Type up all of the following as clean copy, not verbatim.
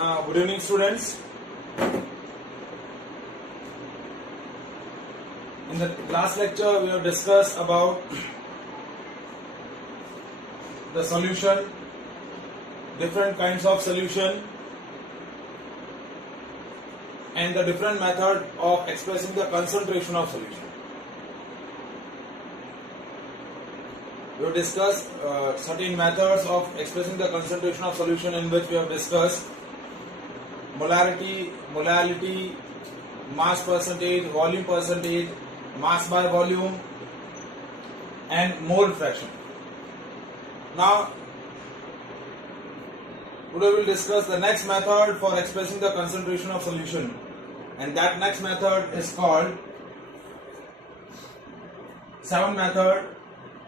Good evening, students. In the last lecture, we have discussed about the solution, different kinds of solution, and the different method of expressing the concentration of solution. We have discussed certain methods of expressing the concentration of solution, in which we have discussed molality, mass percentage, volume percentage, mass by volume, and mole fraction. Now, today we will discuss the next method for expressing the concentration of solution, and that next method is called, seventh method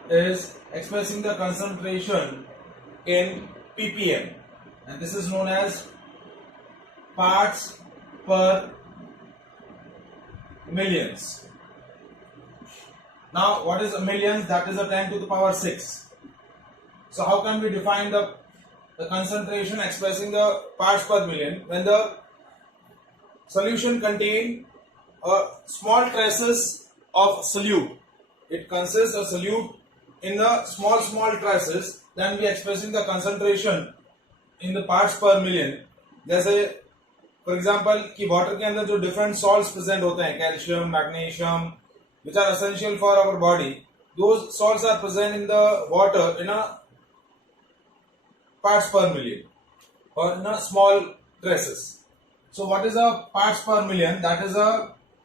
is expressing the concentration in ppm, and this is known as parts per millions. Now, what is a millions? That is a 10 to the power 6. So how can we define the concentration expressing the parts per million when the solution contain a small traces of solute? It consists of solute in the small traces. Then we are expressing the concentration in the parts per million. जैसे for example कि वाटर के अंदर जो different salts present होते हैं, calcium, magnesium, which are essential for our body, those salts are present in the water in a parts per million or in a small traces. So what is a parts per million? That is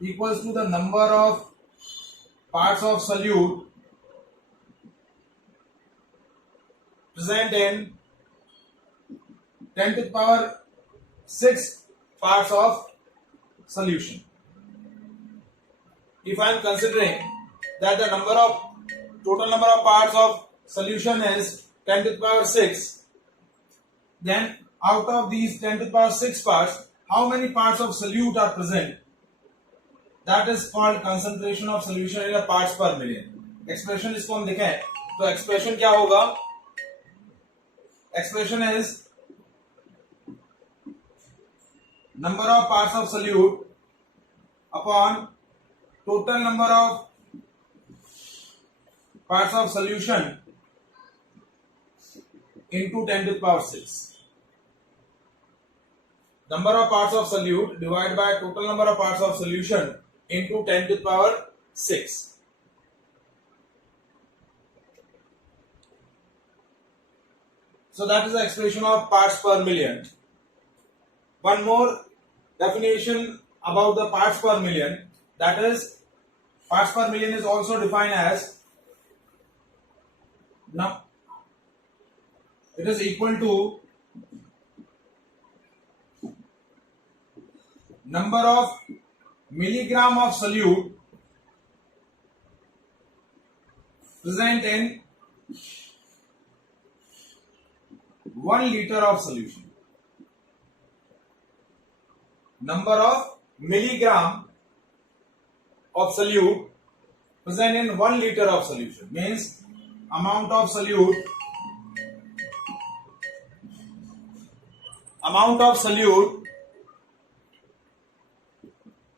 equals to the number of parts of solute present in 10 to the power 6 parts of solution. If I am considering that the total number of parts of solution is 10 to the power 6, then out of these 10 to the power 6 parts, how many parts of solute are present? That is called concentration of solution in a parts per million. Expression इसको हम देखें तो expression क्या होगा? Expression is number of parts of solute upon total number of parts of solution into 10 to the power 6. Number of parts of solute divided by total number of parts of solution into 10 to the power 6. So that is the expression of parts per million. One more definition about the parts per million, that is, parts per million is also defined as, now it is equal to number of milligram of solute present in 1 liter of solution. Number of milligram of solute present in 1 liter of solution means amount of solute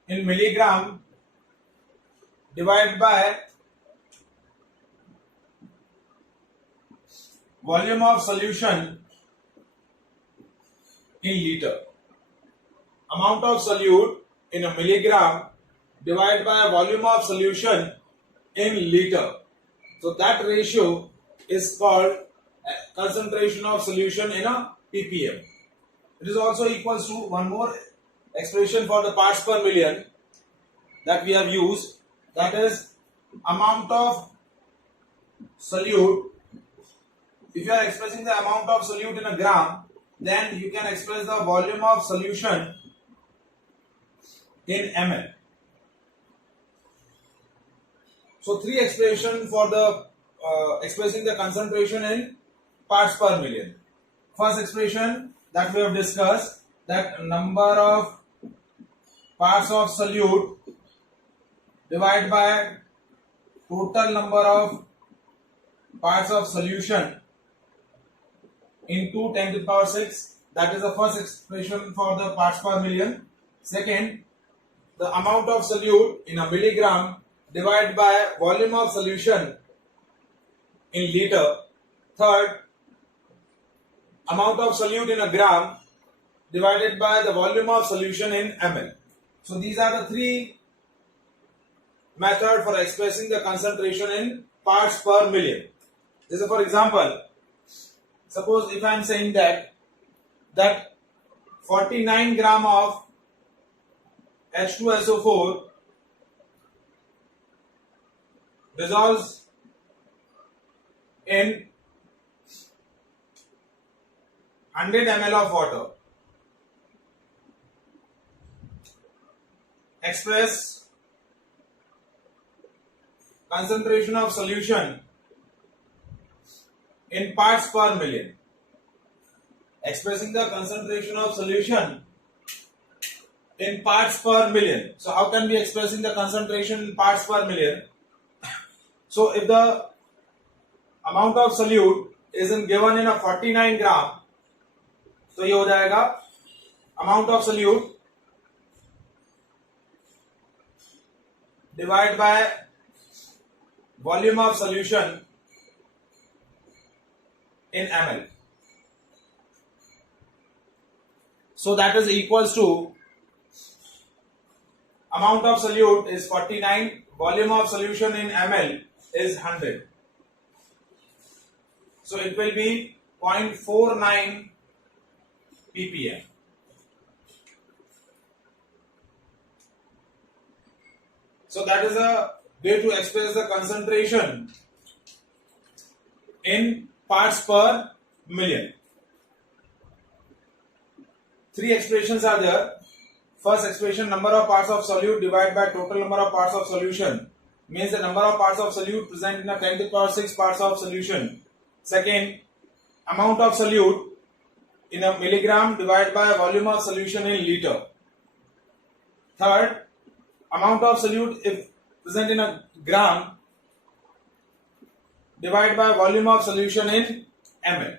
in milligram divided by volume of solution in liter. Amount of solute in a milligram divided by volume of solution in liter. So that ratio is called concentration of solution in a ppm. It is also equals to one more expression for the parts per million that we have used, that is amount of solute. If you are expressing the amount of solute in a gram, then you can express the volume of solution in ml. So three expressions for the expressing the concentration in parts per million. First expression that we have discussed, that number of parts of solute divided by total number of parts of solution into 10 to the power 6. That is the first expression for the parts per million. Second, the amount of solute in a milligram divided by volume of solution in liter. Third, amount of solute in a gram divided by the volume of solution in ml. So these are the three methods for expressing the concentration in parts per million. This is, for example, suppose if I am saying that 49 gram of H2SO4 dissolves in 100 ml of water. Express concentration of solution in parts per million. Expressing the concentration of solution in parts per million. So how can we expressing the concentration in parts per million? So if the amount of solute is given in a 49 gram, तो ये हो जाएगा amount of solute divided by volume of solution in ml. So that is equals to amount of solute is 49, volume of solution in ml is 100. So it will be 0.49 ppm. So that is a way to express the concentration in parts per million. Three expressions are there. First expression, number of parts of solute divided by total number of parts of solution, means the number of parts of solute present in a 10 to the power 6 parts of solution. Second, amount of solute in a milligram divided by volume of solution in liter. Third, amount of solute if present in a gram divided by volume of solution in ml.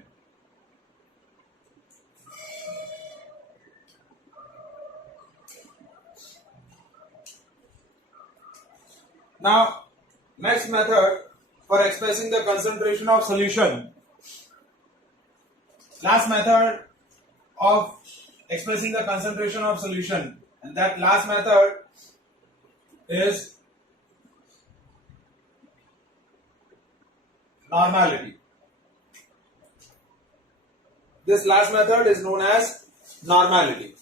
Now, next method for expressing the concentration of solution. Last method of expressing the concentration of solution, and that last method is normality. This last method is known as normality.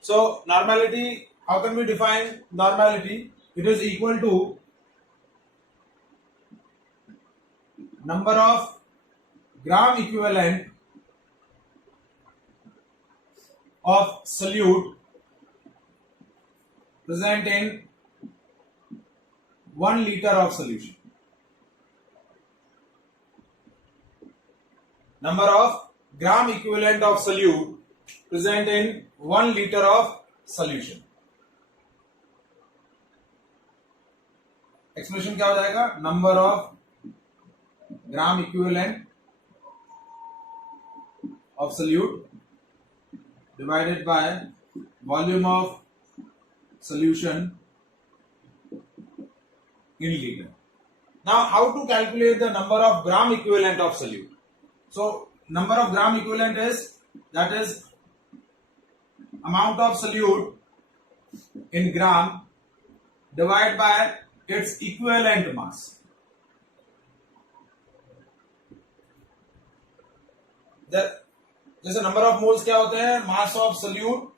So normality, how can we define normality? It is equal to number of gram equivalent of solute present in 1 liter of solution. Number of gram equivalent of solute present in 1 liter of solution. Expression क्या हो जाएगा? Number of gram equivalent of solute divided by volume of solution in liter. Now, how to calculate the number of gram equivalent of solute? So, number of gram equivalent is, that is amount of solute in gram divided by its equivalent mass. जैसे number of moles क्या होते हैं? Mass of solute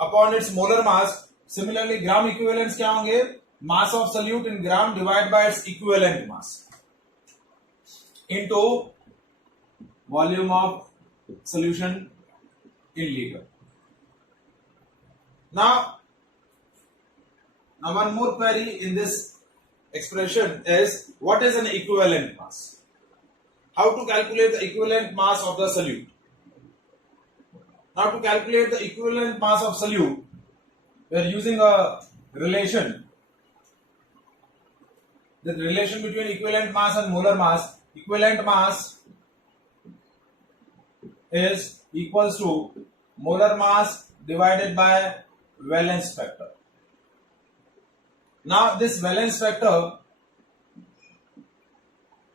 upon its molar mass. Similarly ग्राम इक्विवेलेंट्स क्या होंगे? Mass of solute in gram divide by its equivalent mass into volume of solution in litre. Now one more query in this expression is, what is an equivalent mass? How to calculate the equivalent mass of the solute? Now to calculate the equivalent mass of solute, we are using a relation. The relation between equivalent mass and molar mass. Equivalent mass is equals to molar mass divided by valence factor. Now this valence factor,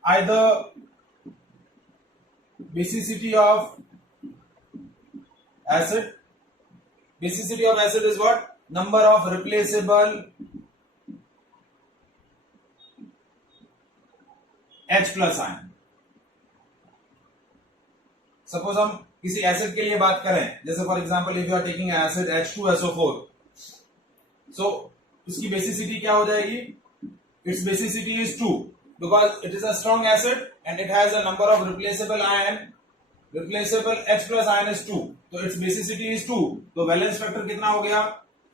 either basicity of acid. Basicity of acid is what? Number of replaceable H plus ion. Suppose हम किसी acid के लिए बात करें, जैसे for example if you are taking acid H2SO4, so उसकी basicity क्या हो जाएगी? Its basicity is 2 because it is a strong acid and it has a number of replaceable ion. Replaceable H plus ion is 2, तो it's basicity is 2, तो valence factor कितना हो गया?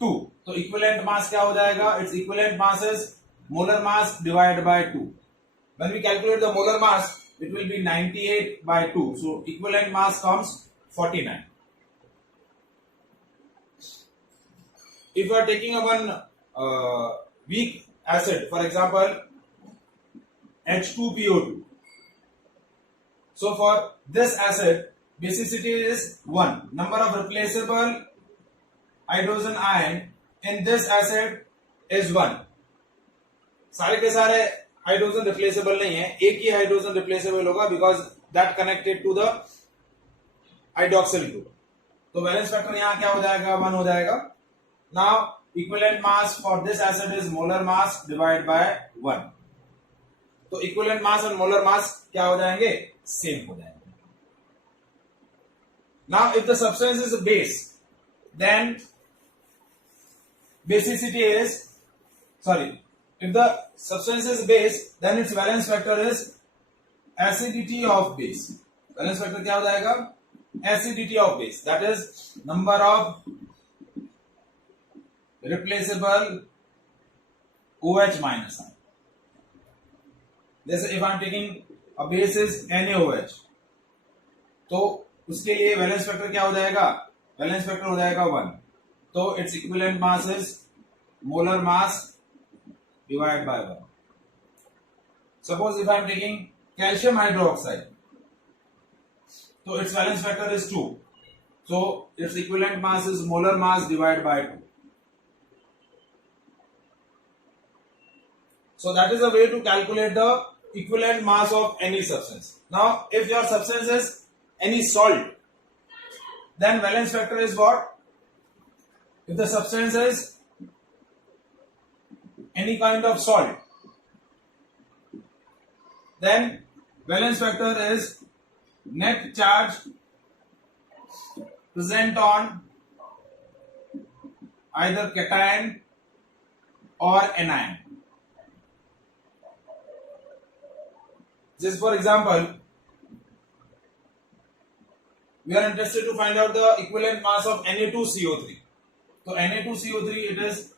2. तो इक्विवेलेंट मास क्या हो जाएगा? Its equivalent mass is molar mass divide by 2. When we calculate the molar mass, it will be 98 by 2. So equivalent mass comes 49. If you are taking a one weak acid, for example H2PO2, so for this acid basicity is 1. Number of replaceable hydrogen ion in this acid is 1. सारे के सारे hydrogen replaceable नहीं है, एक ही hydrogen replaceable होगा because that connected to the hydroxyl group. तो valence factor यहां क्या हो जाएगा? 1 हो जाएगा. Now equivalent mass for this acid is molar mass divide by 1. तो इक्विवेलेंट मास और मोलर मास क्या हो जाएंगे? सेम हो जाएंगे. Now if the substance is base, then basicity is if the substance is base, then its valence factor is acidity of base. Valence factor क्या हो जाएगा? Acidity of base. That is number of replaceable OH minus ion. जैसे if I am taking a base is NaOH, तो उसके लिए valence factor क्या हो जाएगा? Valence factor हो जाएगा 1. तो its equivalent mass is molar mass divided by 1. Suppose if I am taking calcium hydroxide, so its valence factor is 2. So its equivalent mass is molar mass divided by 2. So that is a way to calculate the equivalent mass of any substance. Now if your substance is any salt, then valence factor is what? If the substance is any kind of salt, then valence factor is net charge present on either cation or anion. Just for example, we are interested to find out the equivalent mass of Na2CO3. So Na2CO3, it is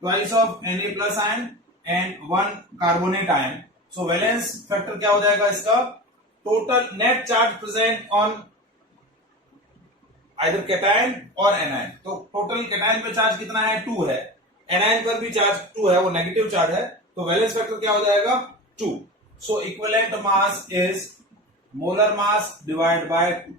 twice of Na plus ion and 1 carbonate ion. So valence factor क्या हो जाएगा इसका? Total net charge present on either cation or anion. तो total cation पे चार्ज कितना है? 2 है. anion पर भी चार्ज 2 है, वो नेगेटिव चार्ज है. तो valence factor क्या हो जाएगा? 2. So equivalent mass is molar mass divided by 2.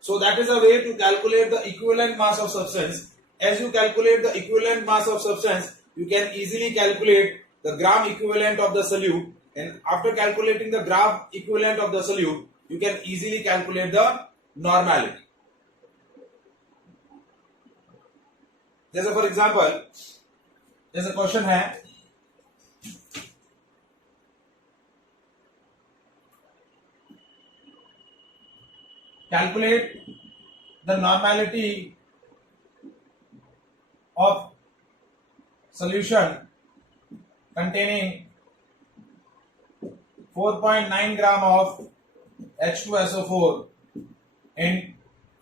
So that is a way to calculate the equivalent mass of substance. As you calculate the equivalent mass of substance, you can easily calculate the gram equivalent of the solute, and after calculating the gram equivalent of the solute, you can easily calculate the normality. जैसे for example, जैसे क्वेश्चन है, calculate the normality of solution containing 4.9 gram of H2SO4 in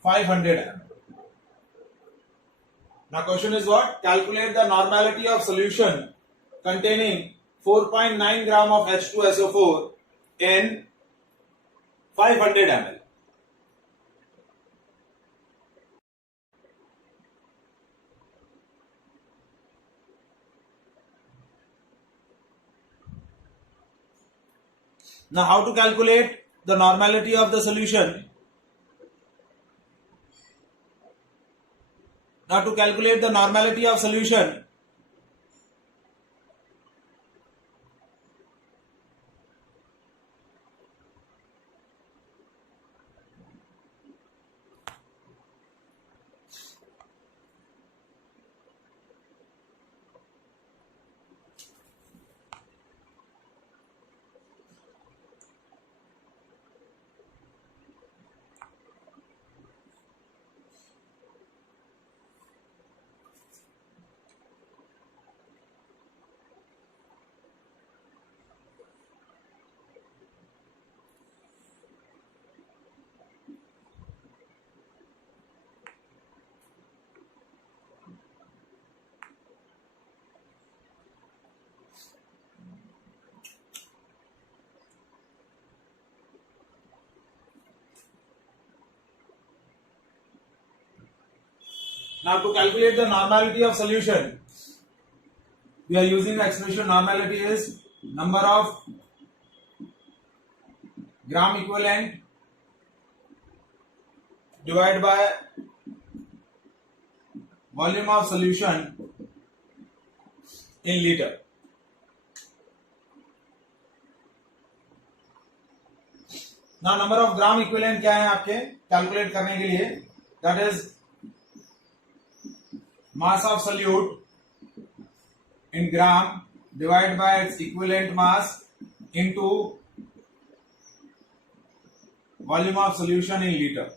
500 ml. Now question is what? Calculate the normality of solution containing 4.9 gram of H2SO4 in 500 ml. Now, how to calculate the normality of the solution? Now, to calculate the normality of solution, now to calculate the normality of solution, we are using the expression normality is number of gram equivalent divided by volume of solution in liter. Now number of gram equivalent क्या है आपके कैलकुलेट करने के लिए? That is mass of solute in gram divided by its equivalent mass into volume of solution in liter.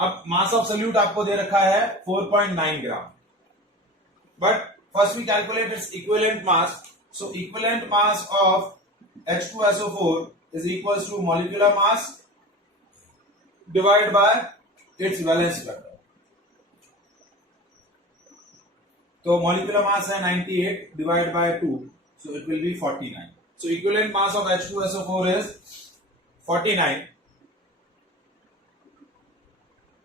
अब mass of solute आपको दे रखा है 4.9 ग्राम, but first we calculate its equivalent mass. So equivalent mass of H2SO4 is equals to molecular mass divided by its valence factor. So molecular mass है 98 divided by 2, so it will be 49. So equivalent mass of H2SO4 is 49.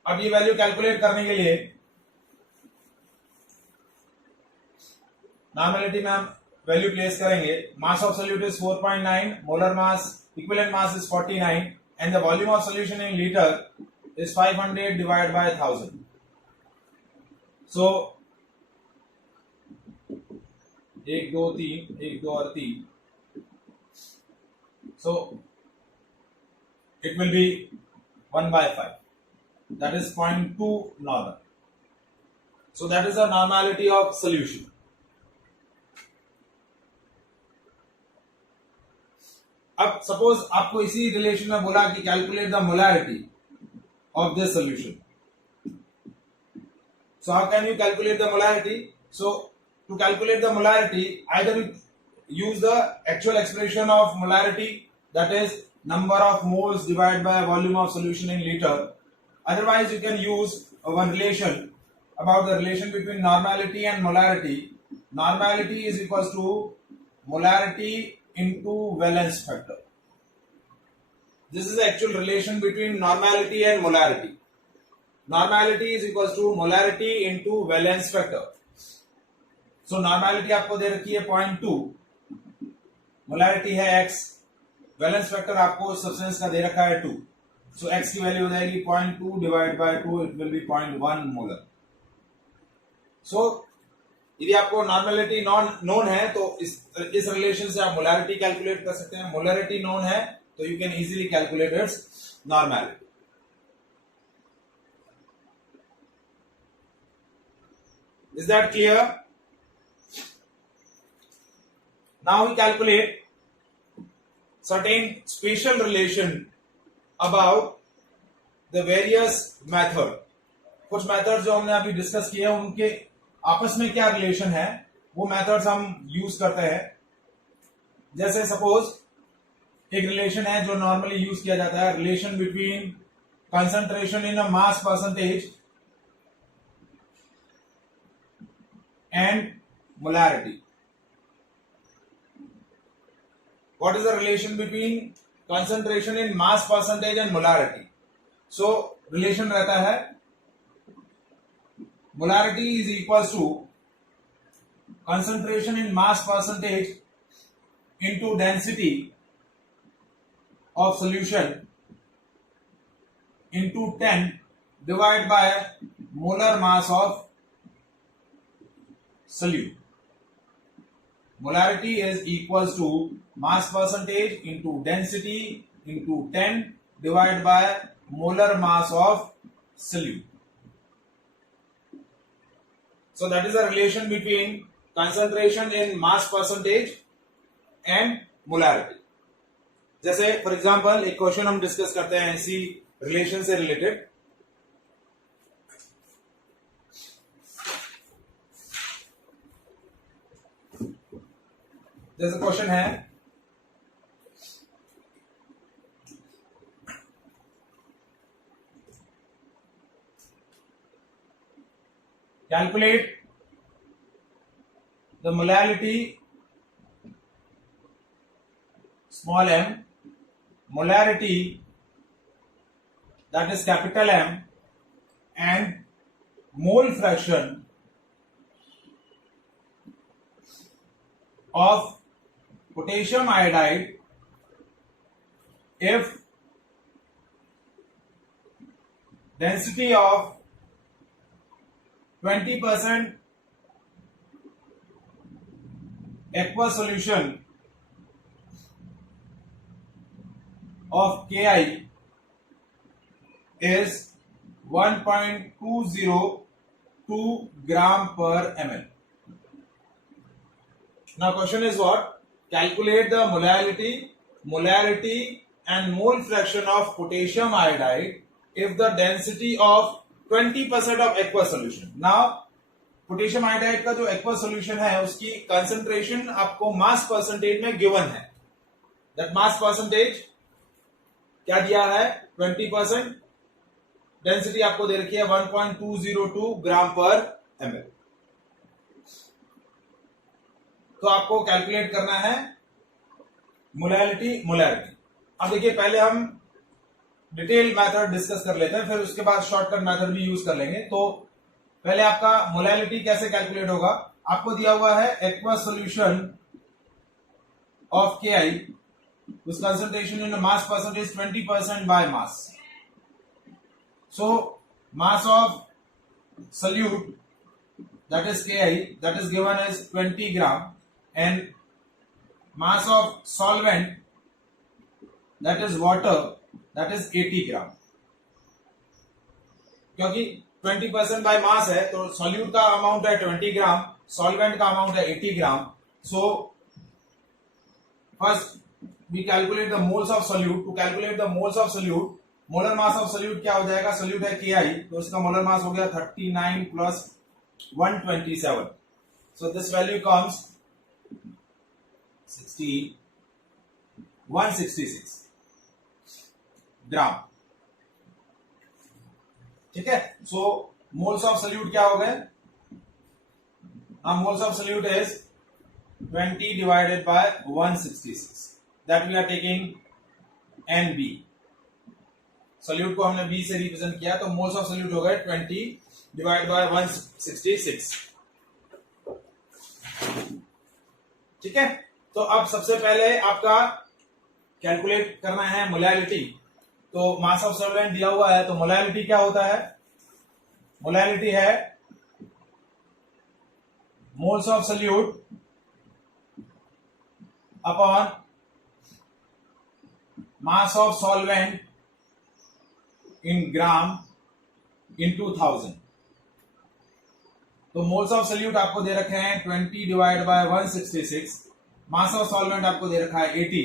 अब ये value calculate करने के लिए नॉर्मलिटी में हम value place करेंगे. मास of solute is 4.9, molar mass equivalent mass is 49 and the volume of solution in litre is 500 divide by 1000. सो 1 2 3 1 2 और 3, so it will be 1/5. That is 0.2 normal. So that is the normality of solution. अब सपोज आपको इसी रिलेशन में बोला कि calculate the molarity of this solution. So how can you calculate the molarity? So to calculate the molarity, either you use the actual expression of molarity, that is number of moles divided by volume of solution in liter. Otherwise, you can use one relation about the relation between normality and molarity. Normality is equals to molarity into valence factor. This is the actual relation between normality and molarity. Normality is equals to molarity into valence factor. So normality आपको दे रखी है 0.2, molarity है x, valence factor आपको सब्सटेंस का दे रखा है 2. So x की वैल्यू हो जाएगी 0.2 divide by 2, it will be 0.1 molar. So यदि आपको नॉर्मेलिटी नोन है तो इस रिलेशन से आप मोलैरिटी कैलकुलेट कर सकते हैं. मोलैरिटी नोन है तो you can easily calculate its normality. Is that clear? Now we calculate certain spatial relation about the various method. कुछ मेथड जो हमने अभी डिस्कस किए हैं उनके आपस में क्या रिलेशन है वो मेथड्स हम यूज करते हैं. जैसे सपोज एक रिलेशन है जो नॉर्मली यूज किया जाता है, relation between concentration in a mass percentage and molarity. What is the relation between concentration in mass percentage and molarity? So relation रहता है molarity is equals to concentration in mass percentage into density of solution into 10 divided by molar mass of solute. Molarity is equals to mass percentage into density into 10 divided by molar mass of solute. So that is the relation between concentration in mass percentage and molarity. जैसे for example एक क्वेश्चन हम डिस्कस करते हैं इसी रिलेशन से रिलेटेड. जैसे क्वेश्चन है calculate the molality small m, molarity that is capital M, and mole fraction of potassium iodide if density of 20% aqueous solution of Ki is 1.202 gram per ml. Now question is what? Calculate the molarity and mole fraction of potassium iodide if the density of 20% of aqueous solution. Now potassium iodide का जो aqueous solution है उसकी concentration आपको mass percentage में given है. That mass percentage क्या दिया है? 20%. डेंसिटी आपको दे रखी है 1.202 ग्राम पर ml. तो आपको कैलकुलेट करना है मोलैलिटी. अब देखिए पहले हम डिटेल मेथड डिस्कस कर लेते हैं, फिर उसके बाद शॉर्टकट मेथड भी यूज कर लेंगे. तो पहले आपका मोलैलिटी कैसे कैलकुलेट होगा? आपको दिया हुआ है aqua solution of KI whose concentration in the mass percentage is 20% by mass. So mass of solute that is Ki that is given as 20 gram and mass of solvent that is water that is 80 gram. क्योंकि 20% by mass है तो solute का अमाउंट है 20 ग्राम, solvent का अमाउंट है 80 ग्राम. So first we calculate the moles of solute. To calculate the moles of solute, molar mass of solute क्या हो जाएगा? solute है Ki, तो इसका molar mass हो गया 39 plus 127. So this value comes 166 ग्राम. ठीक है. So moles of solute क्या हो गए? Moles of solute is 20 divided by 166. That we are taking NB. Solute को हमने B से रिप्रेजेंट किया तो मोल्स ऑफ सोल्यूट हो गए 20 डिवाइड बाय 166. ठीक है. तो अब सबसे पहले आपका कैलकुलेट करना है मोलैलिटी. तो मास ऑफ सॉल्वेंट दिया हुआ है तो मोलैलिटी क्या होता है? मोलैलिटी है moles of solute upon mass of solvent in gram into 1000. तो मोल्स ऑफ सोल्यूट आपको दे रखे हैं 20 divide by 166. Mass of solvent आपको दे रखा है 80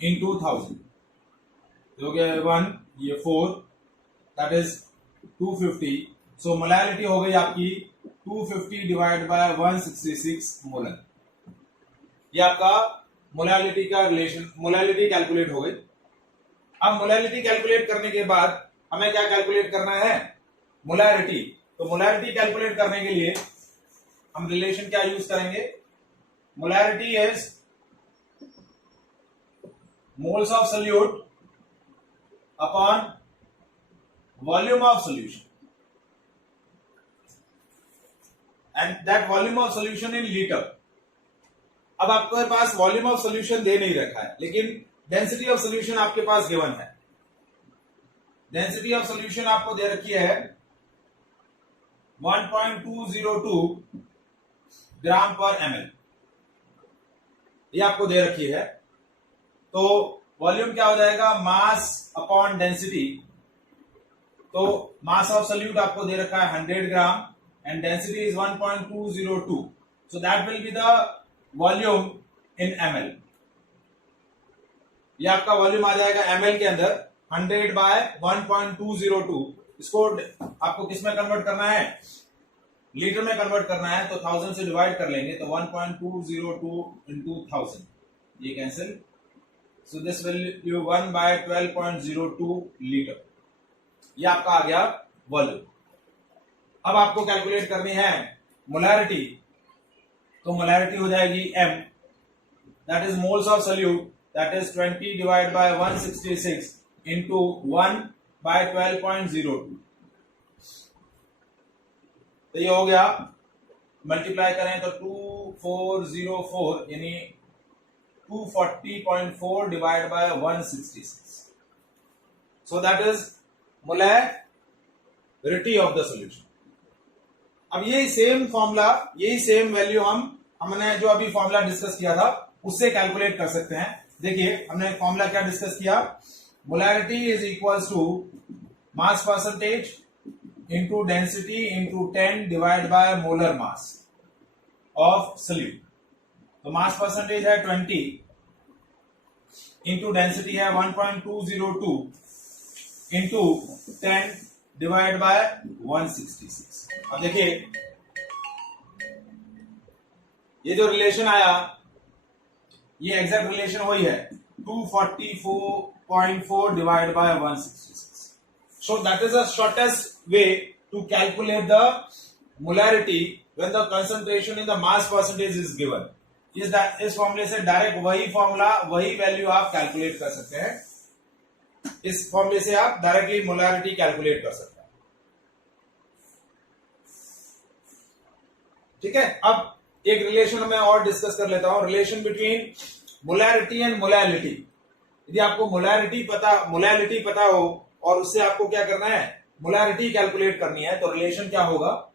into 1000. हो गया 1, ये 4, दैट इज 250. सो मोलैलिटी हो गई आपकी 250 डिवाइड बाय 166 मोलर. ये आपका मोलैलिटी का रिलेशन, मोलैलिटी कैलकुलेट हो गई. अब मोलैलिटी कैलकुलेट करने के बाद हमें क्या कैलकुलेट करना है? मोलैरिटी. तो मोलैरिटी कैलकुलेट करने के लिए हम रिलेशन क्या यूज करेंगे? Molarity is moles of solute upon volume of solution. and that volume of solution in liter. अब आपके पास वॉल्यूम ऑफ सोल्यूशन दे नहीं रखा है, लेकिन डेंसिटी ऑफ सोल्यूशन आपके पास गिवन है. डेंसिटी ऑफ सोल्यूशन आपको दे रखी है 1.202 ग्राम पर ml, ये आपको दे रखी है. तो वॉल्यूम क्या हो जाएगा, मास अपॉन डेंसिटी. तो मास ऑफ सोल्यूट आपको दे रखा है 100 gram and density is 1.202. So that will be the volume इन ml. ये आपका वॉल्यूम आ जाएगा ml के अंदर 100 बाय 1.202. इसको आपको किस में कन्वर्ट करना है, लीटर में कन्वर्ट करना है. तो 1000 से डिवाइड कर लेंगे तो 1.202 into 1000, ये cancel. So this will be 1 by 12.02 litre. ये आपका आ गया वॉल्यूम. अब आपको कैलकुलेट करनी है मोलैरिटी. तो मोलैरिटी हो जाएगी m, that is moles of solute, that is 20 divide by 166 into 1 by 12.02. तो ये हो गया, मल्टीप्लाई करें तो 2404 यानी 240.4 divide by 166. So that is molarity of the solution. अब यही सेम फॉर्मूला, यही सेम वैल्यू हमने जो अभी फॉर्मूला डिस्कस किया था उससे कैलकुलेट कर सकते हैं. देखिए हमने फॉर्मूला क्या डिस्कस किया, molarity is equals to mass percentage into density into 10 divide by molar mass of solute. तो मास परसेंटेज है 20 इंटू डेंसिटी है 1.202 इंटू 10 डिवाइड बाय 166. अब देखिए ये जो रिलेशन आया, ये एग्जैक्ट रिलेशन वही है 244.4 divide by 166. So that is the shortest way to calculate the molarity when the concentration in the mass percentage is given. इस फॉर्मूले से डायरेक्ट वही फॉर्मूला, वही वैल्यू आप कैलकुलेट कर सकते हैं. इस फॉर्मूले से आप डायरेक्टली मोलैरिटी कैलकुलेट कर सकते हैं. ठीक है. अब एक रिलेशन मैं और डिस्कस कर लेता हूं, relation between molarity and molality. यदि आपको मोलैलिटी पता हो और उससे आपको क्या करना है, मोलैरिटी कैलकुलेट करनी है, तो रिलेशन क्या होगा,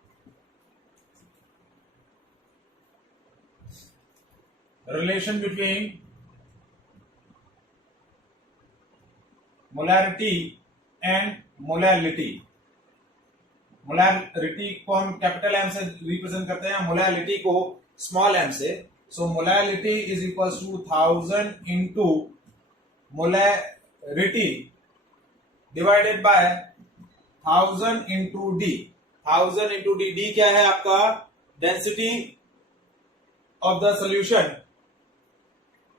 relation between molarity and molality. Molarity को हम कैपिटल एम से रिप्रेजेंट करते हैं, मोलैलिटी को स्मॉल एम से. So molality is equal to 1000 into molarity divided by 1000 into D. 1000 into D. D क्या है आपका, density of the solution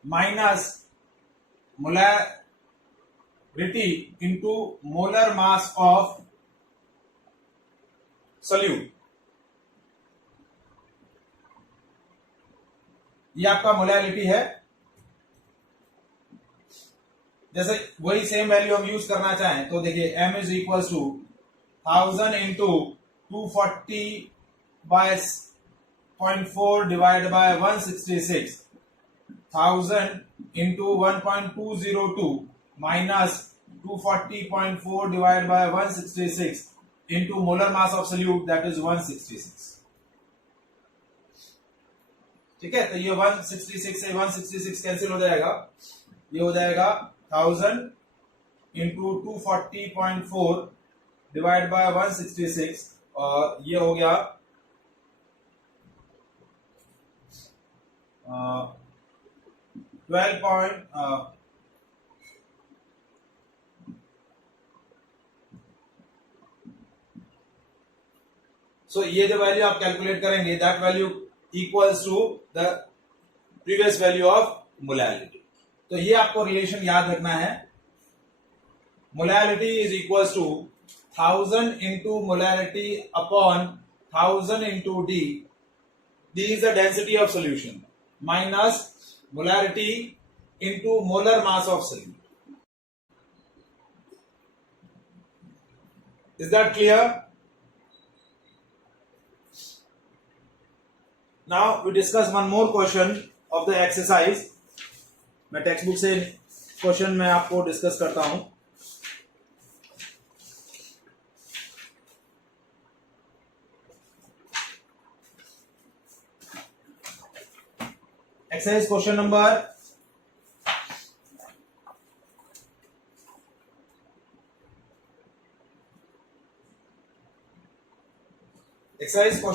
minus molarity into molar mass of solute. ये आपका मोलैलिटी है. जैसे वही सेम वैल्यू हम यूज करना चाहें तो देखिए m is equal to 1000 into 240 by 0.4 divide by 166. 1000 into 1.202 minus 240.4 divide by 166 into molar mass of solute that is 166. ठीक है. तो ये 166 से 166 कैंसिल हो जाएगा, ये हो जाएगा 1000 इंटू 240.4 डिवाइड बाय 166 और ये हो गया 12. सो ये जो वैल्यू आप कैलकुलेट करेंगे that value equals to the previous value of molality. तो ये आपको रिलेशन याद रखना है. Molality is equals to 1000 into molarity upon 1000 into D. D is the density of solution minus molarity into molar mass of solute. Is that clear? Now we discuss one more question of the exercise. मैं text book से क्वेश्चन में आपको डिस्कस करता हूं. Exercise question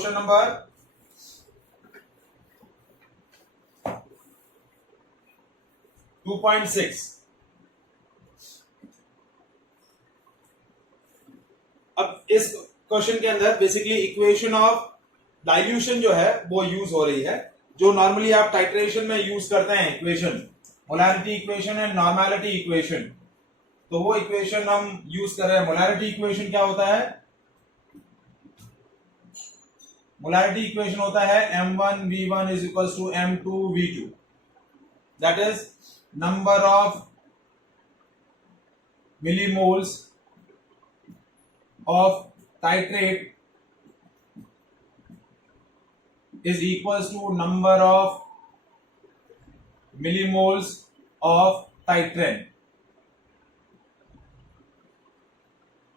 number 2.6. अब इस क्वेश्चन के अंदर बेसिकली इक्वेशन ऑफ डाइल्यूशन जो है वो यूज हो रही है, जो नॉर्मली आप टाइट्रेशन में यूज करते हैं equation, molarity equation and normality equation. तो वो इक्वेशन हम यूज कर रहे हैं. मोलैरिटी इक्वेशन क्या होता है? मोलैरिटी इक्वेशन होता है m1v1 is equals to m2v2. That is number of millimoles of titrate is equals to number of millimoles of titrant.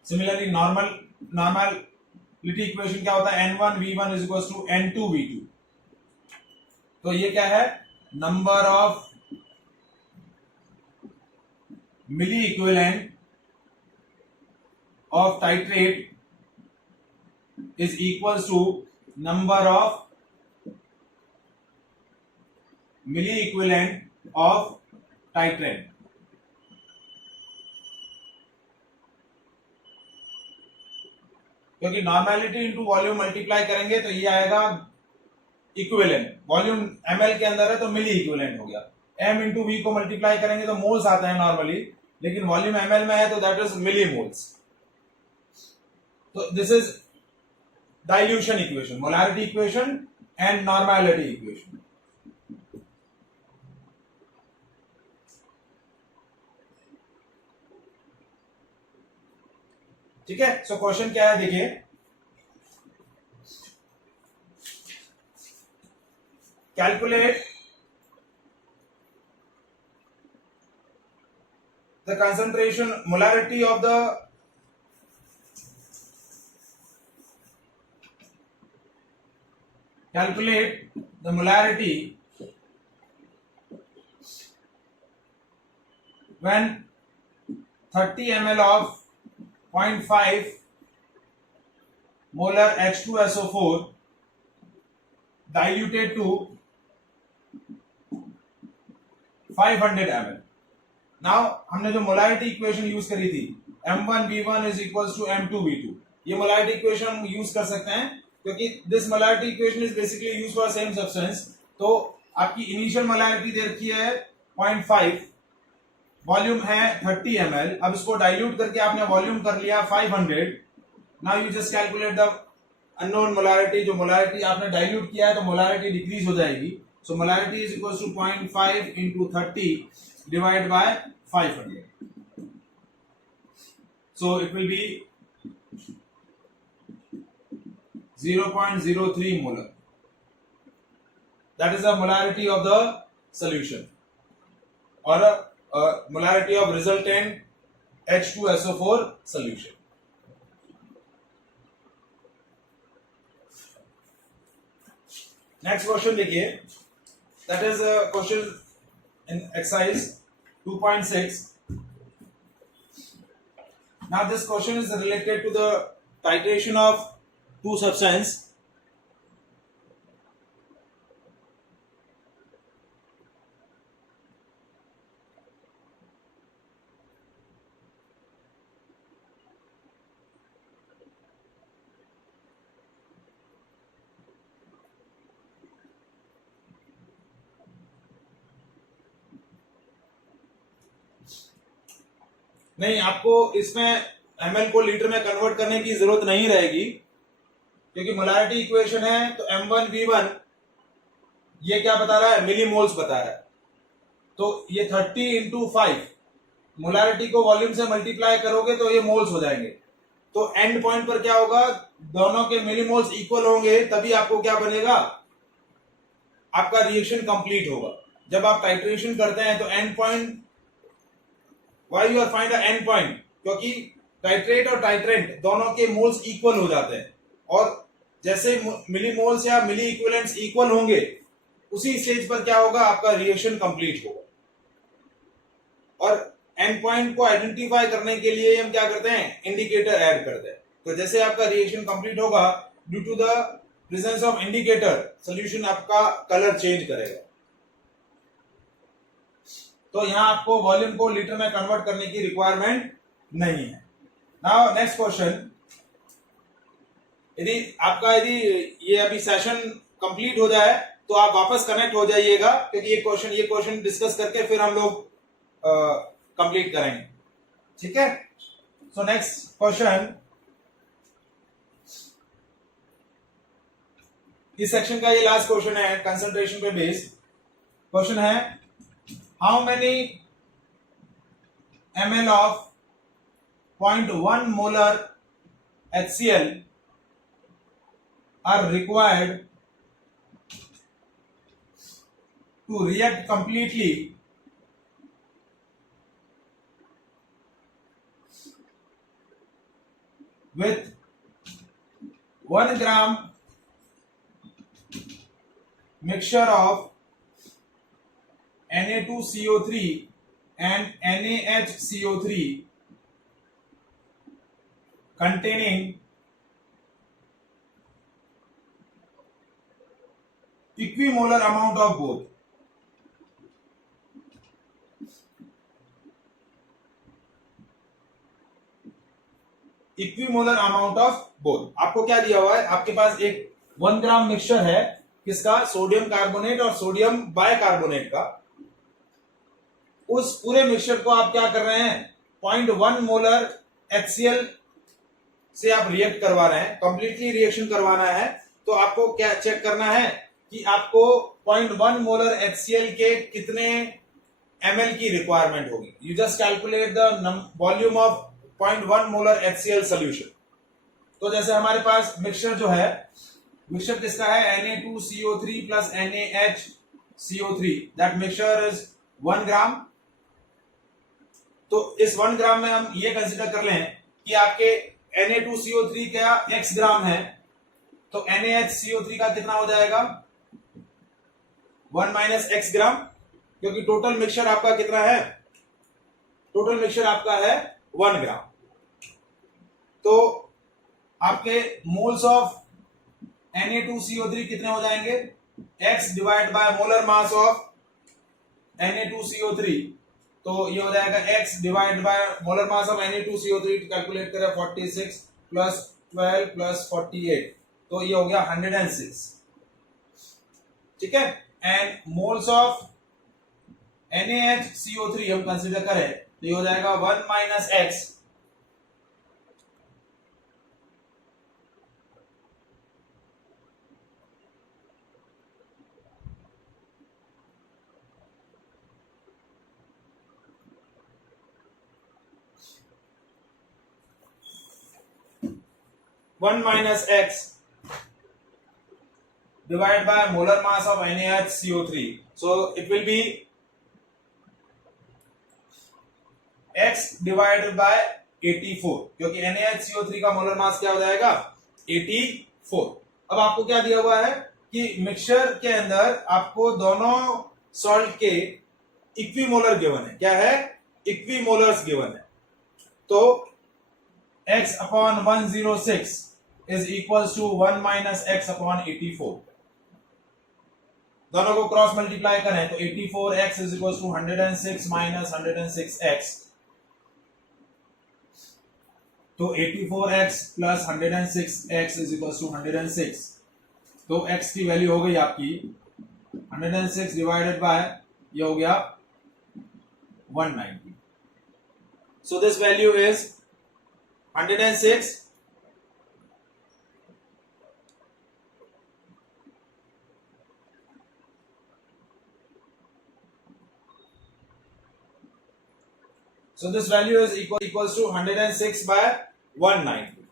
Similarly, normality equation क्या होता है? n1v1 is equals to n2v2. तो ये क्या है? number of milli equivalent of titrate is equals to number of milli equivalent of titrant. क्योंकि normality into volume multiply करेंगे तो ये आएगा इक्विवेलेंट. वॉल्यूम ml के अंदर है तो मिली इक्विवेलेंट हो गया. m इंटू v को मल्टीप्लाई करेंगे तो मोल्स आता है नॉर्मली, लेकिन वॉल्यूम ml में है तो दैट इज मिली मोल्स. तो this is dilution equation, molarity equation and normality equation. ठीक है. सो क्वेश्चन क्या है देखिए. Calculate the concentration molarity of the molarity when 30 ml of 0.5 molar H2SO4 diluted to 500 ml. Now हमने जो मोलैरिटी इक्वेशन यूज करी थी m1v1 is equals to m2v2, ये मोलैरिटी इक्वेशन हम यूज कर सकते हैं क्योंकि this molarity equation is basically used for same substance. तो आपकी इनिशियल मोलैरिटी दे रखी है 0.5, वॉल्यूम है 30 ml. अब इसको डाइल्यूट करके आपने वॉल्यूम कर लिया 500. Now you just calculate the unknown molarity. जो मोलैरिटी आपने डाइल्यूट किया है तो मोलैरिटी डिक्रीज हो जाएगी. So molarity is equal to 0.5 into 30 divide by 500. So it will be 0.03 molar. That is the molarity of the solution or a molarity of resultant H2SO4 solution. Next question देखिए. That is a question in exercise 2.6. Now this question is related to the titration of two substance. नहीं, आपको इसमें ml को लीटर में convert करने की जरूरत नहीं रहेगी क्योंकि मोलैरिटी इक्वेशन है. तो m1v1 ये क्या बता रहा है? मिली मोल्स बता रहा है. तो ये 30 इंटू 5 मोलैरिटी को वॉल्यूम से मल्टीप्लाई करोगे तो ये मोल्स हो जाएंगे. तो एंड पॉइंट पर क्या होगा? दोनों के मिली मोल्स इक्वल होंगे तभी आपको क्या बनेगा? आपका रिएक्शन कंप्लीट होगा। जब आप टाइट्रेशन करते हैं तो end point, why you are find the end point, क्योंकि टाइट्रेट और टाइट्रेंट दोनों के मोल्स इक्वल हो जाते हैं, और जैसे मिली मोल्स या मिली इक्विवेलेंट्स इक्वल होंगे उसी स्टेज पर क्या होगा, आपका रिएक्शन कंप्लीट होगा। और एंड पॉइंट को आइडेंटिफाई करने के लिए हम क्या करते हैं, इंडिकेटर ऐड करते हैं। तो जैसे आपका रिएक्शन कंप्लीट होगा, due to the presence of indicator solution आपका कलर चेंज करेगा। तो यहां आपको वॉल्यूम को लीटर में कन्वर्ट करने की रिक्वायरमेंट नहीं है। नाउ नेक्स्ट क्वेश्चन, यदि ये अभी सेशन कंप्लीट हो जाए तो आप वापस कनेक्ट हो जाइएगा, क्योंकि ये क्वेश्चन डिस्कस करके फिर हम लोग कंप्लीट करेंगे, ठीक है। सो नेक्स्ट क्वेश्चन, इस सेक्शन का ये लास्ट क्वेश्चन है, कंसंट्रेशन पे बेस्ड क्वेश्चन है। How many ml of 0.1 molar HCl are required to react completely with 1 gram mixture of Na2CO3 and NaHCO3 containing equimolar amount of both. Equimolar amount of both. आपको क्या दिया हुआ है, आपके पास एक 1 ग्राम मिक्सचर है, किसका, सोडियम कार्बोनेट और सोडियम बाइकार्बोनेट का। उस पूरे मिक्सचर को आप क्या कर रहे हैं, 0.1 मोलर HCl से आप रिएक्ट करवा रहे हैं, कंप्लीटली रिएक्शन करवाना है। तो आपको क्या चेक करना है कि आपको 0.1 मोलर HCl के कितने ml की रिक्वायरमेंट होगी। You just calculate the volume of 0.1 molar HCl solution. तो जैसे हमारे पास मिक्सचर जो है, मिक्सचर किसका है, Na2CO3 plus NaHCO3, that mixture is 1 ग्राम। तो इस 1 ग्राम में हम ये कंसीडर कर लें कि आपके Na2CO3 का x ग्राम है, तो NaHCO3 का कितना हो जाएगा, 1 माइनस x ग्राम, क्योंकि टोटल मिक्सचर आपका कितना है, टोटल मिक्सचर आपका है 1 ग्राम। तो आपके मोल्स ऑफ Na2CO3 कितने हो जाएंगे, x divide by molar mass of Na2CO3, तो ये हो जाएगा x divide by molar mass of Na2CO3, calculate करें 46 प्लस 12 प्लस 48, तो ये हो गया 106, ठीक है। एंड मोल्स ऑफ NaHCO3 हम कंसीडर करें तो ये हो जाएगा 1 minus x, one minus x divided by molar mass of NaHCO3. So it will be x divided by 84, क्योंकि NaHCO3 का मोलर मास क्या हो जाएगा, 84। अब आपको क्या दिया हुआ है कि मिक्सचर के अंदर आपको दोनों सॉल्ट के इक्विमोलर गिवन है, क्या है, इक्विमोलर्स गिवन है। तो x upon 106 is equals to 1 minus x upon 84। दोनों को क्रॉस मल्टीप्लाई करें तो 84x is equals to 106 minus 106x, तो 84x plus 106x is equals to 106। तो x की वैल्यू हो गई आपकी 106 डिवाइडेड बाय, ये हो गया 190। So this value is 106 So this value is equals to 106 by 190.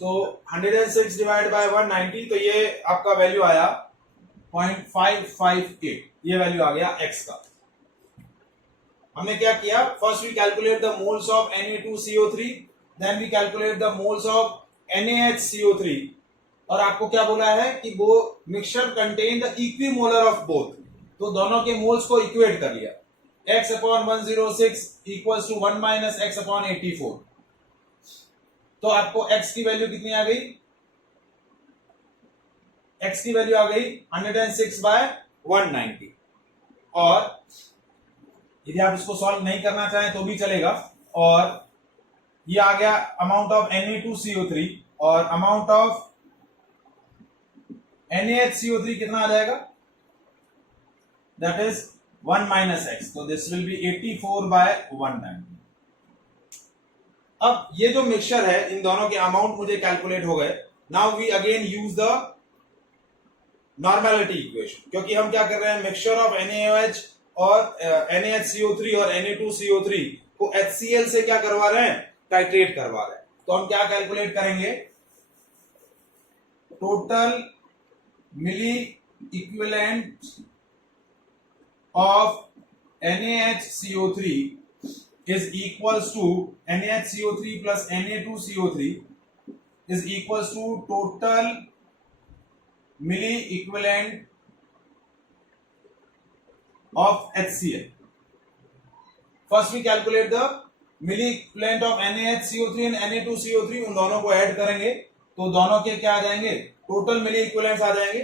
तो 106 डिवाइड बाय 190, तो ये आपका वैल्यू आया 0.558, ये वैल्यू आ गया x का। हमने क्या किया, first we calculate the moles of Na2CO3, then we calculate the moles of NaHCO3, और आपको क्या बोला है कि वो mixture contain the equimolar of both, तो दोनों के मोल्स को इक्वेट कर लिया। x/106 equals to 1 minus x/84, तो आपको x की वैल्यू कितनी आ गई, x की वैल्यू आ गई 106 बाय 190। और यदि आप इसको सॉल्व नहीं करना चाहें तो भी चलेगा, और ये आ गया अमाउंट ऑफ Na2CO3, और अमाउंट ऑफ NaHCO3 कितना आ जाएगा, दैट इज 1 माइनस x, तो दिस विल बी 84 बाय 190। अब ये जो मिक्सचर है, इन दोनों के अमाउंट मुझे कैलकुलेट हो गए। Now we again use the normality equation, क्योंकि हम क्या कर रहे हैं, मिक्सचर ऑफ NaOH और NaHCO3 और Na2CO3 को HCl से क्या करवा रहे हैं, टाइट्रेट करवा रहे हैं। तो हम क्या कैलकुलेट करेंगे, total milli equivalent of NaHCO3 is equals to NaHCO3 plus Na2CO3 is equals to total milli equivalent of HCl. First we calculate the milli equivalent of NaHCO3 and Na2CO3, उन दोनों को ऐड करेंगे तो दोनों के क्या आ जाएंगे, टोटल मिली इक्विवेलेंट्स आ जाएंगे।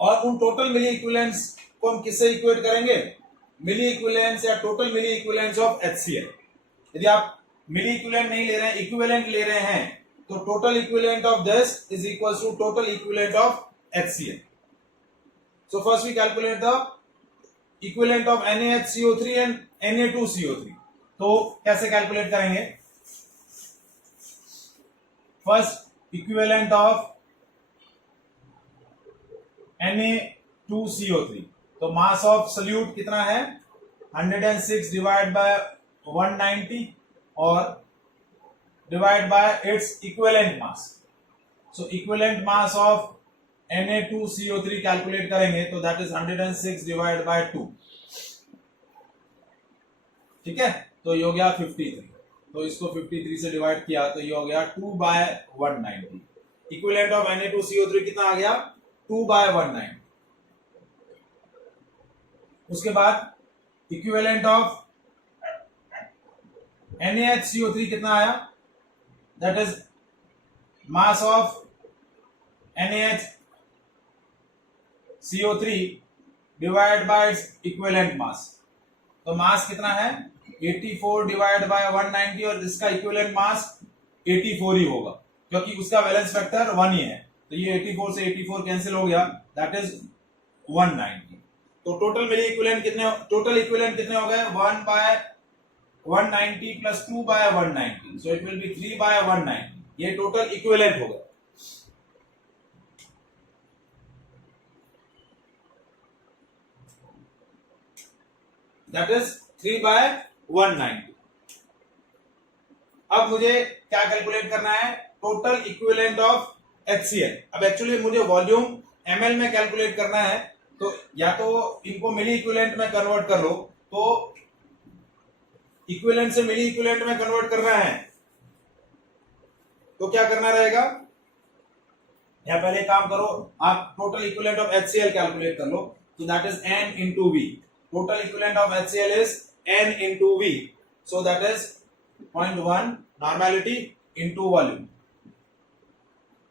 और उन टोटल मिली इक्विवेलेंट्स को हम किससे इक्वेट करेंगे, मिली इक्विवेलेंट्स या total milli equivalents of HCl। यदि आप मिली इक्विवेलेंट नहीं ले रहे हैं, इक्विवेलेंट ले रहे हैं, तो total equivalent of this is equals to total equivalent of HCl। So first we calculate the equivalent of NaHCO3 and Na2CO3। तो कैसे कैलकुलेट करेंगे, फर्स्ट इक्विवेलेंट ऑफ Na2CO3, तो मास ऑफ सल्यूट कितना है, 106 डिवाइड बाय 190 और divide by its equivalent mass. So equivalent mass of Na2CO3 calculate करेंगे तो that is 106 divide by 2, ठीक है, तो ये हो गया 53। तो इसको 53 से डिवाइड किया तो ये हो गया 2 बाय 190। इक्विवेलेंट ऑफ Na2CO3 कितना आ गया, 2 बाय 190। उसके बाद इक्विवेलेंट ऑफ NaHCO3 कितना आया, that is mass of NaHCO3 divide by its equivalent mass. तो मास कितना है, 84 डिवाइड बाय 190, और इसका इक्विवेलेंट मास 84 ही होगा, क्योंकि उसका वैलेंस फैक्टर 1 ही है। तो ये 84 से 84 कैंसिल हो गया, दैट इज 190। तो टोटल मिली इक्विवेलेंट कितने, टोटल इक्विवेलेंट कितने हो गए, 1 by 190 plus 2 by 190, so it will be 3 by 190। ये टोटल इक्विवेलेंट हो गया। That is 3 by 190। अब मुझे क्या कैलकुलेट करना है, टोटल इक्विवेलेंट ऑफ HCl। अब एक्चुअली मुझे वॉल्यूम ml में कैलकुलेट करना है, तो या तो इनको मिली इक्विवेलेंट में कन्वर्ट कर लो, तो इक्विवेलेंट से मिली इक्विवेलेंट में कन्वर्ट करना है तो क्या करना रहेगा, या पहले काम करो, आप total equivalent of HCl calculate कर लो, तो that is n into V। Total equivalent of HCl is n into V, so that is 0.1 normality into volume.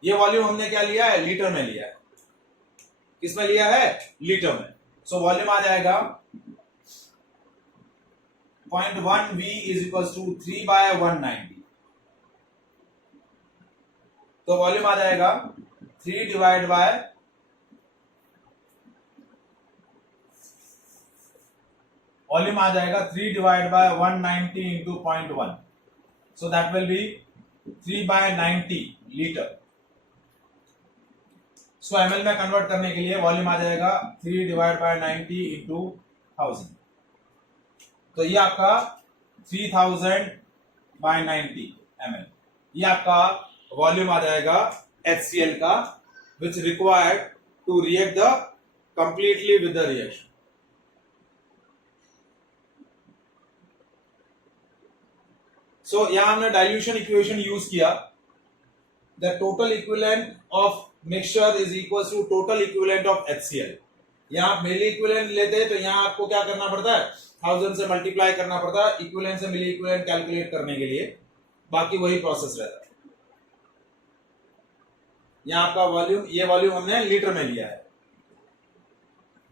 ये वॉल्यूम हमने क्या लिया है, लीटर में लिया है। किसमें लिया है, लीटर में। सो वॉल्यूम आ जाएगा 0.1 V is equals to 3 by 190। तो वॉल्यूम आ जाएगा 3 डिवाइड बाय वॉल्यूम आ जाएगा 3 divide by 190 into 0.1, so that will be 3 by 90 litre. सो ml में कन्वर्ट करने के लिए वॉल्यूम आ जाएगा 3 डिवाइड बाय 90 इंटू 1000, तो ये आपका 3000 बाय 90 ml। ये आपका वॉल्यूम आ जाएगा HCl का, which required to react the completely with the reaction. So यहां हमने डाइल्यूशन इक्वेशन यूज किया. The total equivalent of mixture is equal to total equivalent of HCl. यहां आप मिली इक्विवेलेंट लेते हैं तो यहां आपको क्या करना पड़ता है, 1000 से मल्टीप्लाई करना पड़ता है इक्विवेलेंट से मिली इक्विवेलेंट कैलकुलेट करने के लिए. बाकी वही प्रोसेस रहता है. यहां आपका वॉल्यूम, ये वॉल्यूम हमने लीटर में लिया है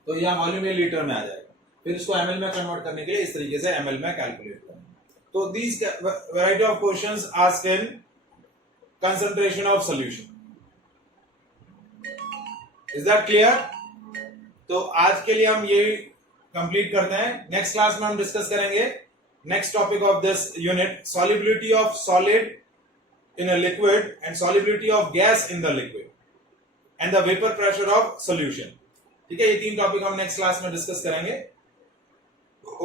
तो यहां वॉल्यूम ये लीटर में आ जाएगा. फिर इसको ml में कन्वर्ट करने के लिए इस तरीके से ml में कैलकुलेट करना. तो these variety of questions asked in concentration of solution. Is that clear? तो आज के लिए हम ये कंप्लीट करते हैं. नेक्स्ट क्लास में हम डिस्कस करेंगे next topic of this unit, solubility of solid in a liquid and solubility of gas in the liquid and the vapor pressure of solution. ठीक है, ये तीन टॉपिक हम नेक्स्ट क्लास में डिस्कस करेंगे.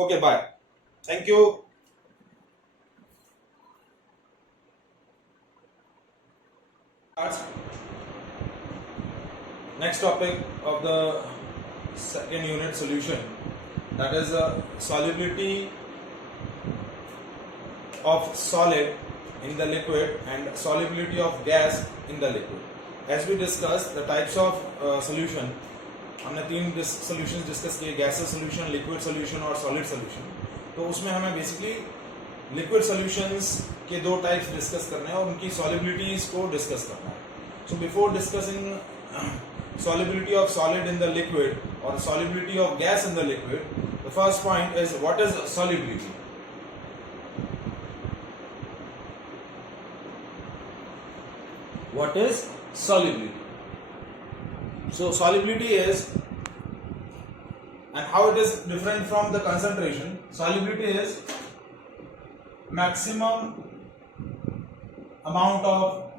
Okay, bye, thank you. Next topic of the second unit, solution, that is solubility of solid in the liquid and solubility of gas in the liquid. As we discussed the types of solution, हमने तीन solutions discuss किए, gaseous solution, liquid solution और solid solution. तो उसमें हमें basically liquid solutions के दो types discuss करने हैं और उनकी solubilities को discuss करना है. So before discussing solubility of solid in the liquid or solubility of gas in the liquid, the first point is what is solubility. What is solubility? So solubility is, and how it is different from the concentration. Solubility is maximum amount of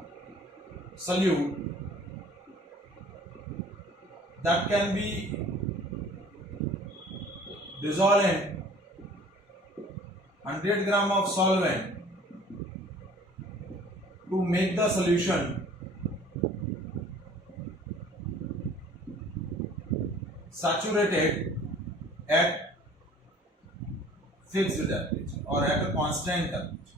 solute that can be dissolved in 100 gram of solvent to make the solution saturated at fixed temperature or at a constant temperature.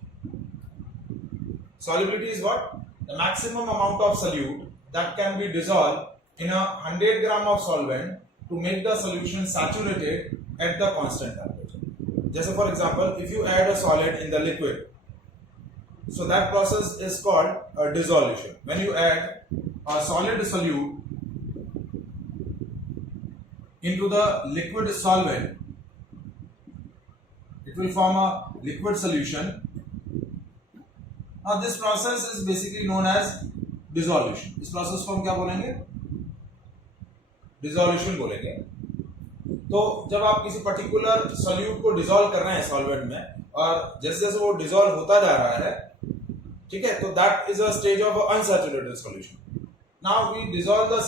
Solubility is what? The maximum amount of solute that can be dissolved in a 100 gram of solvent to make the solution saturated at the constant temperature. Just for example, if you add a solid in the liquid, so that process is called a dissolution. When you add a solid solute into the liquid solvent, it will form a liquid solution. Now this process is basically known as dissolution. इस process को हम क्या बोलेंगे? Dissolution बोलेंगे. तो जब आप किसी पर्टिकुलर solute को dissolve कर रहे हैं solvent में और जैसे जैसे वो dissolve होता जा रहा है, ठीक है, तो that is a stage of unsaturated solution. Now we dissolve the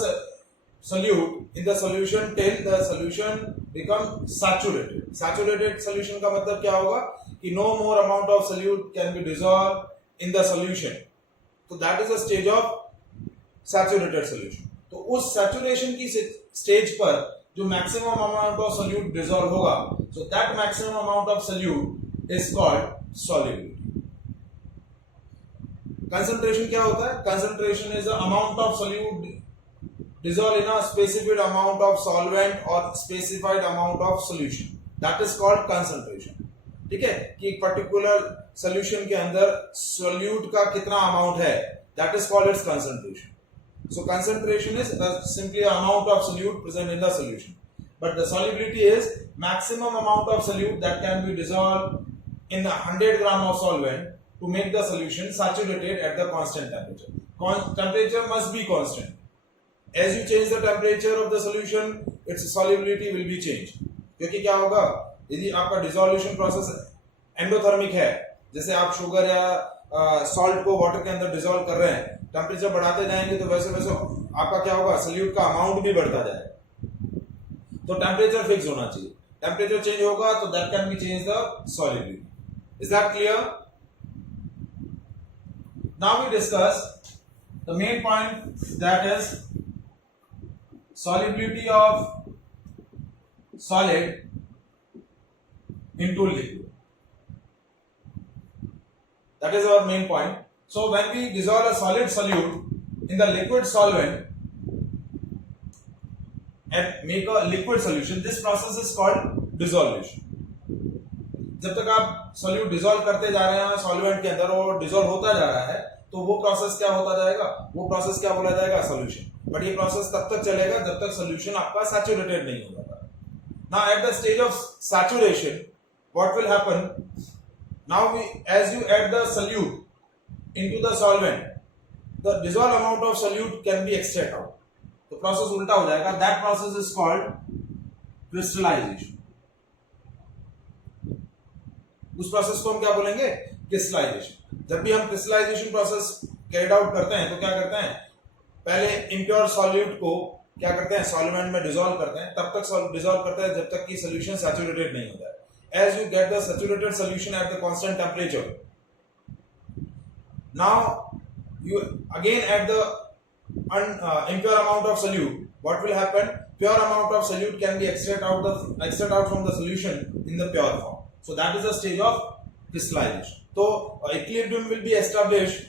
solute in the solution till the solution become saturated. Saturated solution का मतलब क्या होगा कि no more amount of solute can be dissolved in the solution. So that is a stage of saturated solution. तो उस saturation की stage पर जो maximum amount of solute dissolve होगा, so that maximum amount of solute is called solubility. Concentration क्या होता है? Concentration is the amount of solute dissolve in a specified amount of solvent or specified amount of solution. That is called concentration. ठीक है, कि एक particular solution के अंदर solute का कितना amount है, that is called its concentration. So concentration is simply amount of solute present in the solution. But the solubility is maximum amount of solute that can be dissolved in 100 gram of solvent to make the solution saturated at the constant temperature. Temperature must be constant. As you change the temperature of the solution, its solubility will be changed. क्योंकि क्या होगा, यदि आपका dissolution process endothermic है, जैसे आप शुगर या सॉल्ट को वाटर के अंदर डिसॉल्व कर रहे हैं, टेम्परेचर बढ़ाते जाएंगे तो वैसे वैसे आपका क्या होगा, सॉल्यूट का अमाउंट भी बढ़ता जाएगा. तो टेम्परेचर फिक्स होना चाहिए. टेम्परेचर चेंज होगा तो that can be change the solubility. Is that clear? Now we discuss the main point, that is solubility of solid into liquid. That is our main point. So when we dissolve a solid solute in the liquid solvent and make a liquid solution, this process is called dissolution. जब तक आप solute dissolve करते जा रहे हैं सॉल्वेंट के अंदर और डिसॉल्व होता जा रहा है तो वो प्रोसेस क्या होता जाएगा, वो प्रोसेस क्या बोला जाएगा, सॉल्यूशन. बट ये प्रोसेस तब तक चलेगा जब तक सॉल्यूशन आपका सैचुरेटेड नहीं हो जाता. Now at the stage of saturation what will happen, now we as you add the solute into the solvent the dissolve amount of solute can be extract out. तो प्रोसेस उल्टा हो जाएगा. That process is called crystallization. उस process को हम क्या बोलेंगे, क्रिस्टलाइजेशन. जब भी हम क्रिस्टलाइजेशन प्रोसेस कैरिड आउट करते हैं तो क्या करते हैं, पहले इम्प्योर सॉल्यूट को क्या करते हैं, सॉल्वेंट में डिसॉल्व करते हैं. तब तक डिसॉल्व करते हैं जब तक कि सॉल्यूशन सैचुरेटेड नहीं हो जाए. As you get the saturated solution at the constant temperature, now you again add the impure amount of solute. What will happen, pure amount of solute can be extracted out from the solution in the pure form. So that is the stage of crystallization. So equilibrium will be established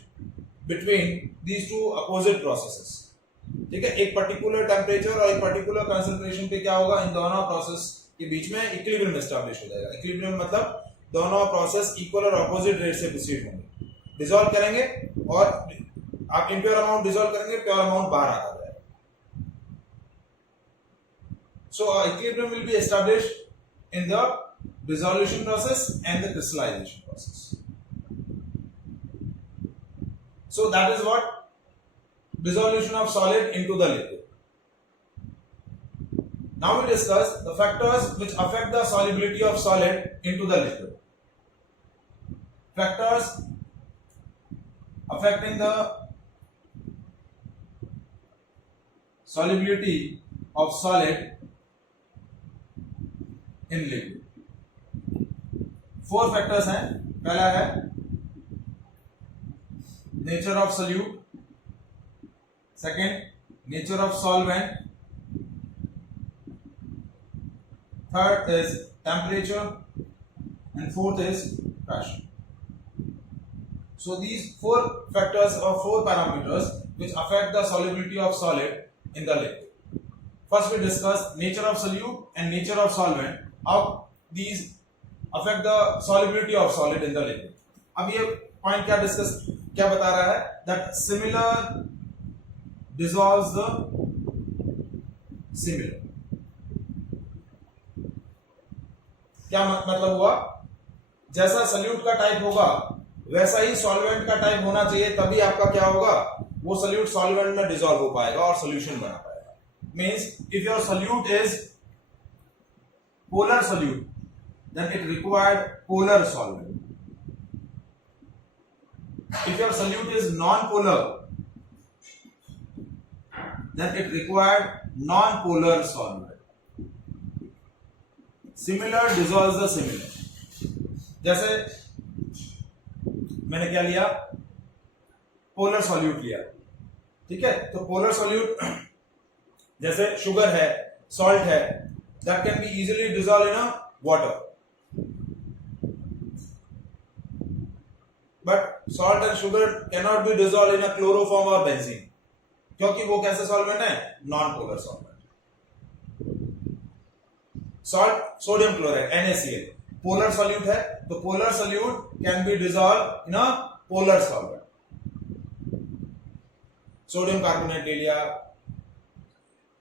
between these two opposite processes. ठीक है, एक particular temperature और एक particular concentration पे क्या होगा, इन दोनों प्रोसेस के बीच में इक्विलिब्रियम एस्टैब्लिश हो जाएगा. इक्विलिब्रियम मतलब दोनों प्रोसेस इक्वल और ऑपोजिट रेट से प्रोसीड होंगे. डिसॉल्व करेंगे और आप इम्प्योर अमाउंट डिसॉल्व करेंगे, प्योर अमाउंट बाहर आता जाएगा. सो equilibrium will be established in the dissolution process and the crystallization process. So that is what dissolution of solid into the liquid. Now we discuss the factors which affect the solubility of solid into the liquid. Factors affecting the solubility of solid in liquid. 4 फैक्टर्स हैं. पहला है nature of solute, second nature of solvent, third is temperature and fourth is pressure. So these 4 factors or 4 parameters which affect the solubility of solid in the liquid. First we discuss nature of solute and nature of solvent. How these affect the solubility of solid in the liquid. अब ये पॉइंट क्या बता रहा है, that similar dissolves the similar. क्या मतलब हुआ, जैसा सॉल्यूट का टाइप होगा वैसा ही सॉल्वेंट का टाइप होना चाहिए, तभी आपका क्या होगा, वो सॉल्यूट सॉल्वेंट में डिसॉल्व हो पाएगा और सॉल्यूशन बना पाएगा. Means if your solute is polar solute then it required polar solvent. If your solute is non-polar, then it required non-polar solvent. Similar dissolves the similar. जैसे मैंने क्या लिया, पोलर सॉल्यूट लिया. ठीक है, तो पोलर सॉल्यूट जैसे शुगर है, सॉल्ट है, that can be easily dissolved in a water. But salt and sugar cannot be dissolved in a chloroform or benzene, क्योंकि वो कैसे सॉल्वेंट है, non polar solvent. Salt sodium chloride NaCl polar solute है, तो polar solute can be dissolve in a polar solvent. Sodium carbonate ले लिया,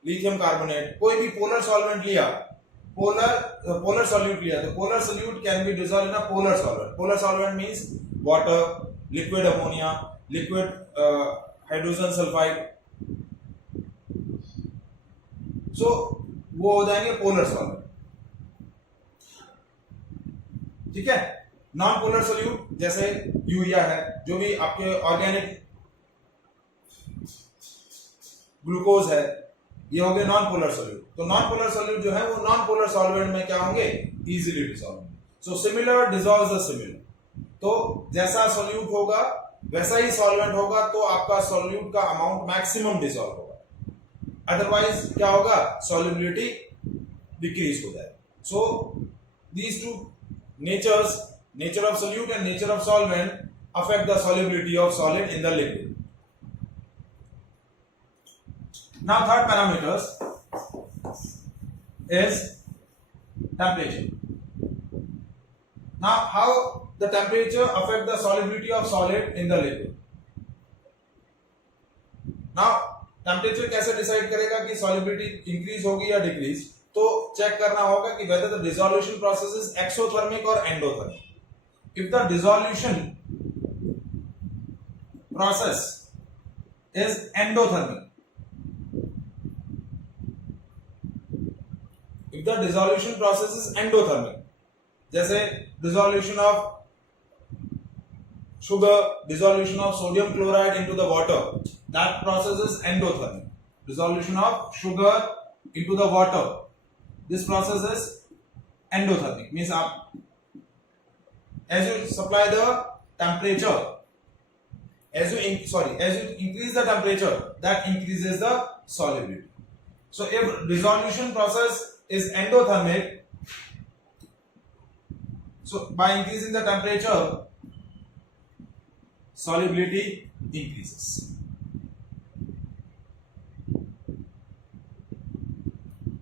lithium carbonate, कोई भी पोलर सॉल्वेंट लिया, पोलर सॉल्यूट लिया, तो polar solute can be dissolve in a polar solvent. Polar solvent means water, liquid ammonia, liquid hydrogen sulphide. So वो हो जाएंगे पोलर सॉल्वेंट. ठीक है, नॉन पोलर सॉल्यूट जैसे यूरिया है, जो भी आपके ऑर्गेनिक ग्लूकोज है, ये हो गए नॉन पोलर सॉल्यूट. तो नॉन पोलर सॉल्यूट जो है वो नॉन पोलर सॉल्वेंट में क्या होंगे, easily dissolve. So similar dissolves the similar. तो जैसा सॉल्यूट होगा वैसा ही सॉल्वेंट होगा तो आपका सॉल्यूट का अमाउंट मैक्सिमम डिसॉल्व होगा, अदरवाइज क्या होगा, सॉल्युबिलिटी डिक्रीज हो जाएगा. So these two natures, nature of solute and nature of solvent affect the solubility of solid in the liquid. Now third parameters is temperature. Now how the temperature affect the solubility of solid in the liquid? Now temperature कैसे डिसाइड करेगा कि solubility increase होगी या डिक्रीज? तो चेक करना होगा कि whether the dissolution process is exothermic or endothermic. If the dissolution process is endothermic, if the dissolution process is endothermic, जैसे dissolution of sugar, dissolution of sodium chloride into the water, that process is endothermic. Dissolution of sugar into the water, this process is endothermic. Means as you supply the temperature, as you increase the temperature, that increases the solubility. So if dissolution process is endothermic, so by increasing the temperature, solubility increases.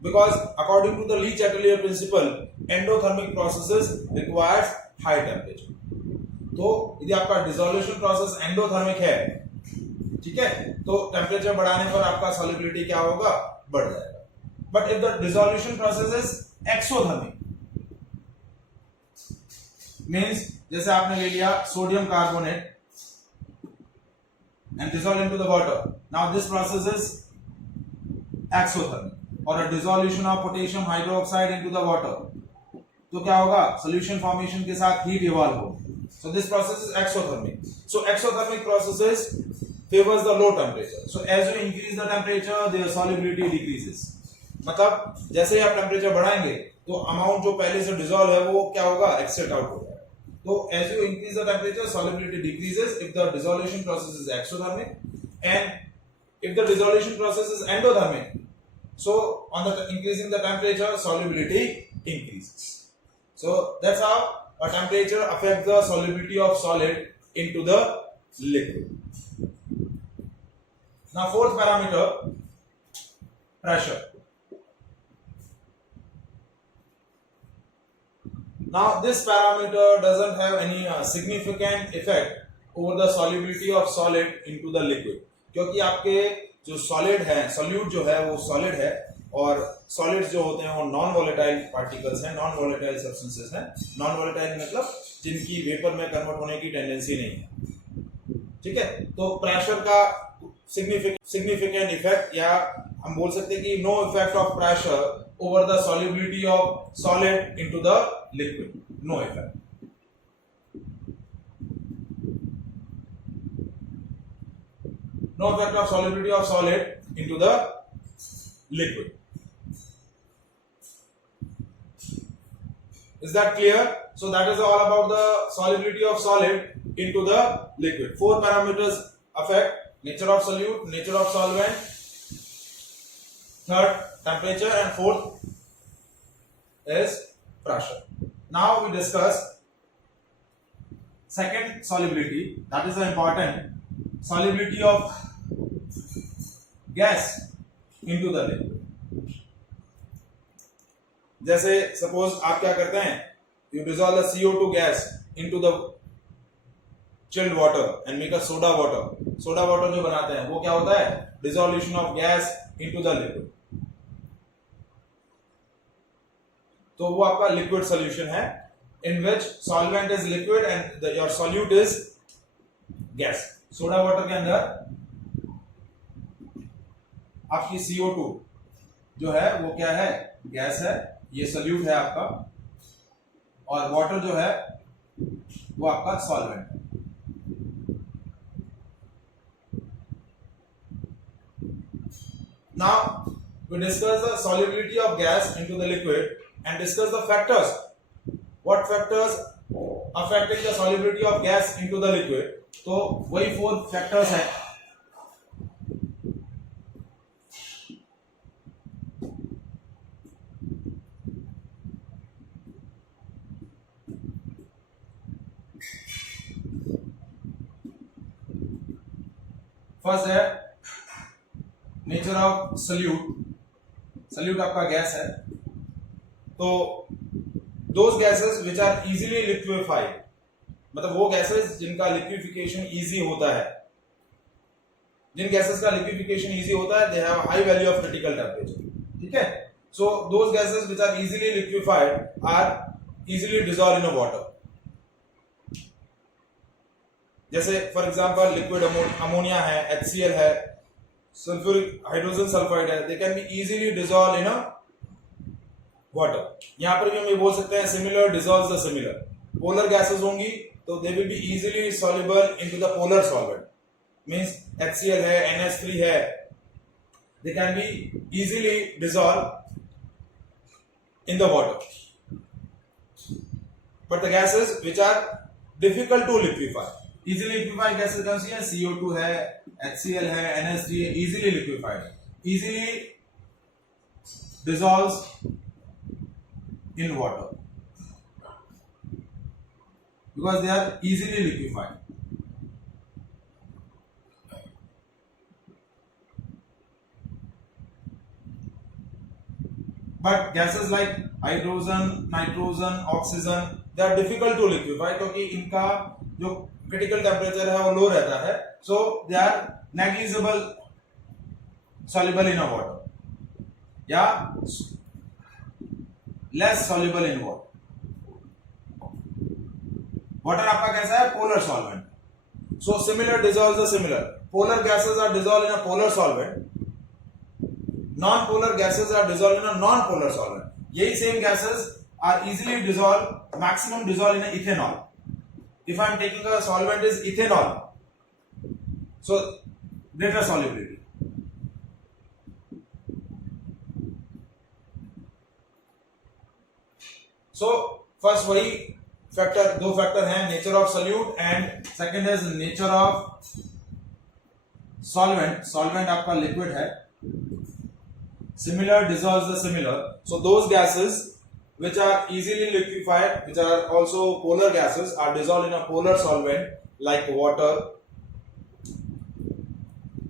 Because according to the Lee-Chatelier principle, endothermic processes requires high temperature. तो यदि आपका dissolution process endothermic है, ठीक है, तो टेम्परेचर बढ़ाने पर आपका सॉल्युबिलिटी क्या होगा, बढ़ जाएगा. But if the dissolution process is exothermic, means जैसे आपने ले लिया sodium carbonate and dissolve into the water. Now this process is exothermic. Or a dissolution of potassium hydroxide into the water, तो क्या होगा, solution formation के साथ heat evolve होगा. So this process is exothermic. So exothermic processes favors the low temperature. So as you increase the temperature, their solubility decreases. मतलब जैसे ही आप टेम्परेचर बढ़ाएंगे तो अमाउंट जो पहले से डिसॉल्व है वो क्या होगा, एक्सेट आउट हो जाएगा. So as you increase the temperature, solubility decreases if the dissolution process is exothermic, and if the dissolution process is endothermic, so on the increasing the temperature, solubility increases. So that's how a temperature affects the solubility of solid into the liquid. Now fourth parameter, pressure. Now this parameter doesn't have any significant effect over the solubility of solid into the liquid, क्योंकि आपके जो सॉलिड है, सॉल्यूट जो है वो सॉलिड है, और सॉलिड्स जो होते हैं वो नॉन वोलेटाइल पार्टिकल्स हैं, नॉन वोलेटाइल सब्सटेंसेस हैं. नॉन वोलेटाइल मतलब जिनकी वेपर में कन्वर्ट होने की टेंडेंसी नहीं है, ठीक है. तो प्रेशर का सिग्निफिकेंट इफेक्ट, या हम बोल सकते हैं कि no effect of pressure over the solubility of solid into the liquid, no effect. No effect of solubility of solid into the liquid. Is that clear? So that is all about the solubility of solid into the liquid. Four parameters affect: nature of solute, nature of solvent, third temperature, and fourth is pressure. Now we discuss second solubility, that is the important solubility of gas into the liquid. जैसे सपोज आप क्या करते हैं, you dissolve the CO2 gas into the chilled water and make a soda water. Soda water जो बनाते हैं वो क्या होता है, dissolution of gas into the liquid. तो वो आपका लिक्विड सॉल्यूशन है, in which solvent is liquid and your solute is gas. Soda water के अंदर आपकी CO2 जो है वो क्या है, गैस है, ये सॉल्यूट है आपका, और वाटर जो है वो आपका सॉल्वेंट है. Now we discuss the solubility of gas into the liquid and discuss the factors. What factors affecting the solubility of gas into the liquid? तो वही 4 फैक्टर्स है। फर्स्ट है नेचर ऑफ सल्यूट। सल्यूट आपका गैस है, तो those gases which are easily liquefied, मतलब वो गैसेस जिनका लिक्विफिकेशन इजी होता है, जिन गैसेस का लिक्विफिकेशन इजी होता है, they have high value of critical temperature. ठीक है, so those gases which are easily liquefied are easily dissolve in a water. जैसे फॉर एग्जांपल लिक्विड अमोनिया है, HCl है, सल्फ्यूरिक हाइड्रोजन सल्फाइड है, they can be easily dissolve in a water. यहां पर भी हम ये बोल सकते हैं similar dissolves the similar. Polar gases होंगी तो they will be easily soluble into the polar solvent, means HCl है, NH3 है, they can be easily dissolve in the water. But the gases which are difficult to liquefy, easily liquefied gases कौन सी है? CO2 है, HCl है, NH3 है, easily liquefied, easily dissolves in water because they are easily liquefied. But gases like hydrogen, nitrogen, oxygen, they are difficult to liquefy क्योंकि इनका जो critical temperature है वो low रहता है, so they are negligible soluble in a water या less soluble in water. Water आपका कैसा है? Polar solvent. So similar dissolves the similar. Polar gases are dissolved in a polar solvent. Non-polar gases are dissolved in a non-polar solvent. यही same gases are easily dissolved, maximum dissolved in a ethanol. If I am taking a solvent is ethanol, so greater solubility. So first वही फैक्टर, दो फैक्टर हैं, nature of solute and second is nature of solvent. Solvent आपका लिक्विड है, similar dissolves the similar. So those gases which are easily liquefied, which are also polar gases, are dissolved in a polar solvent like water.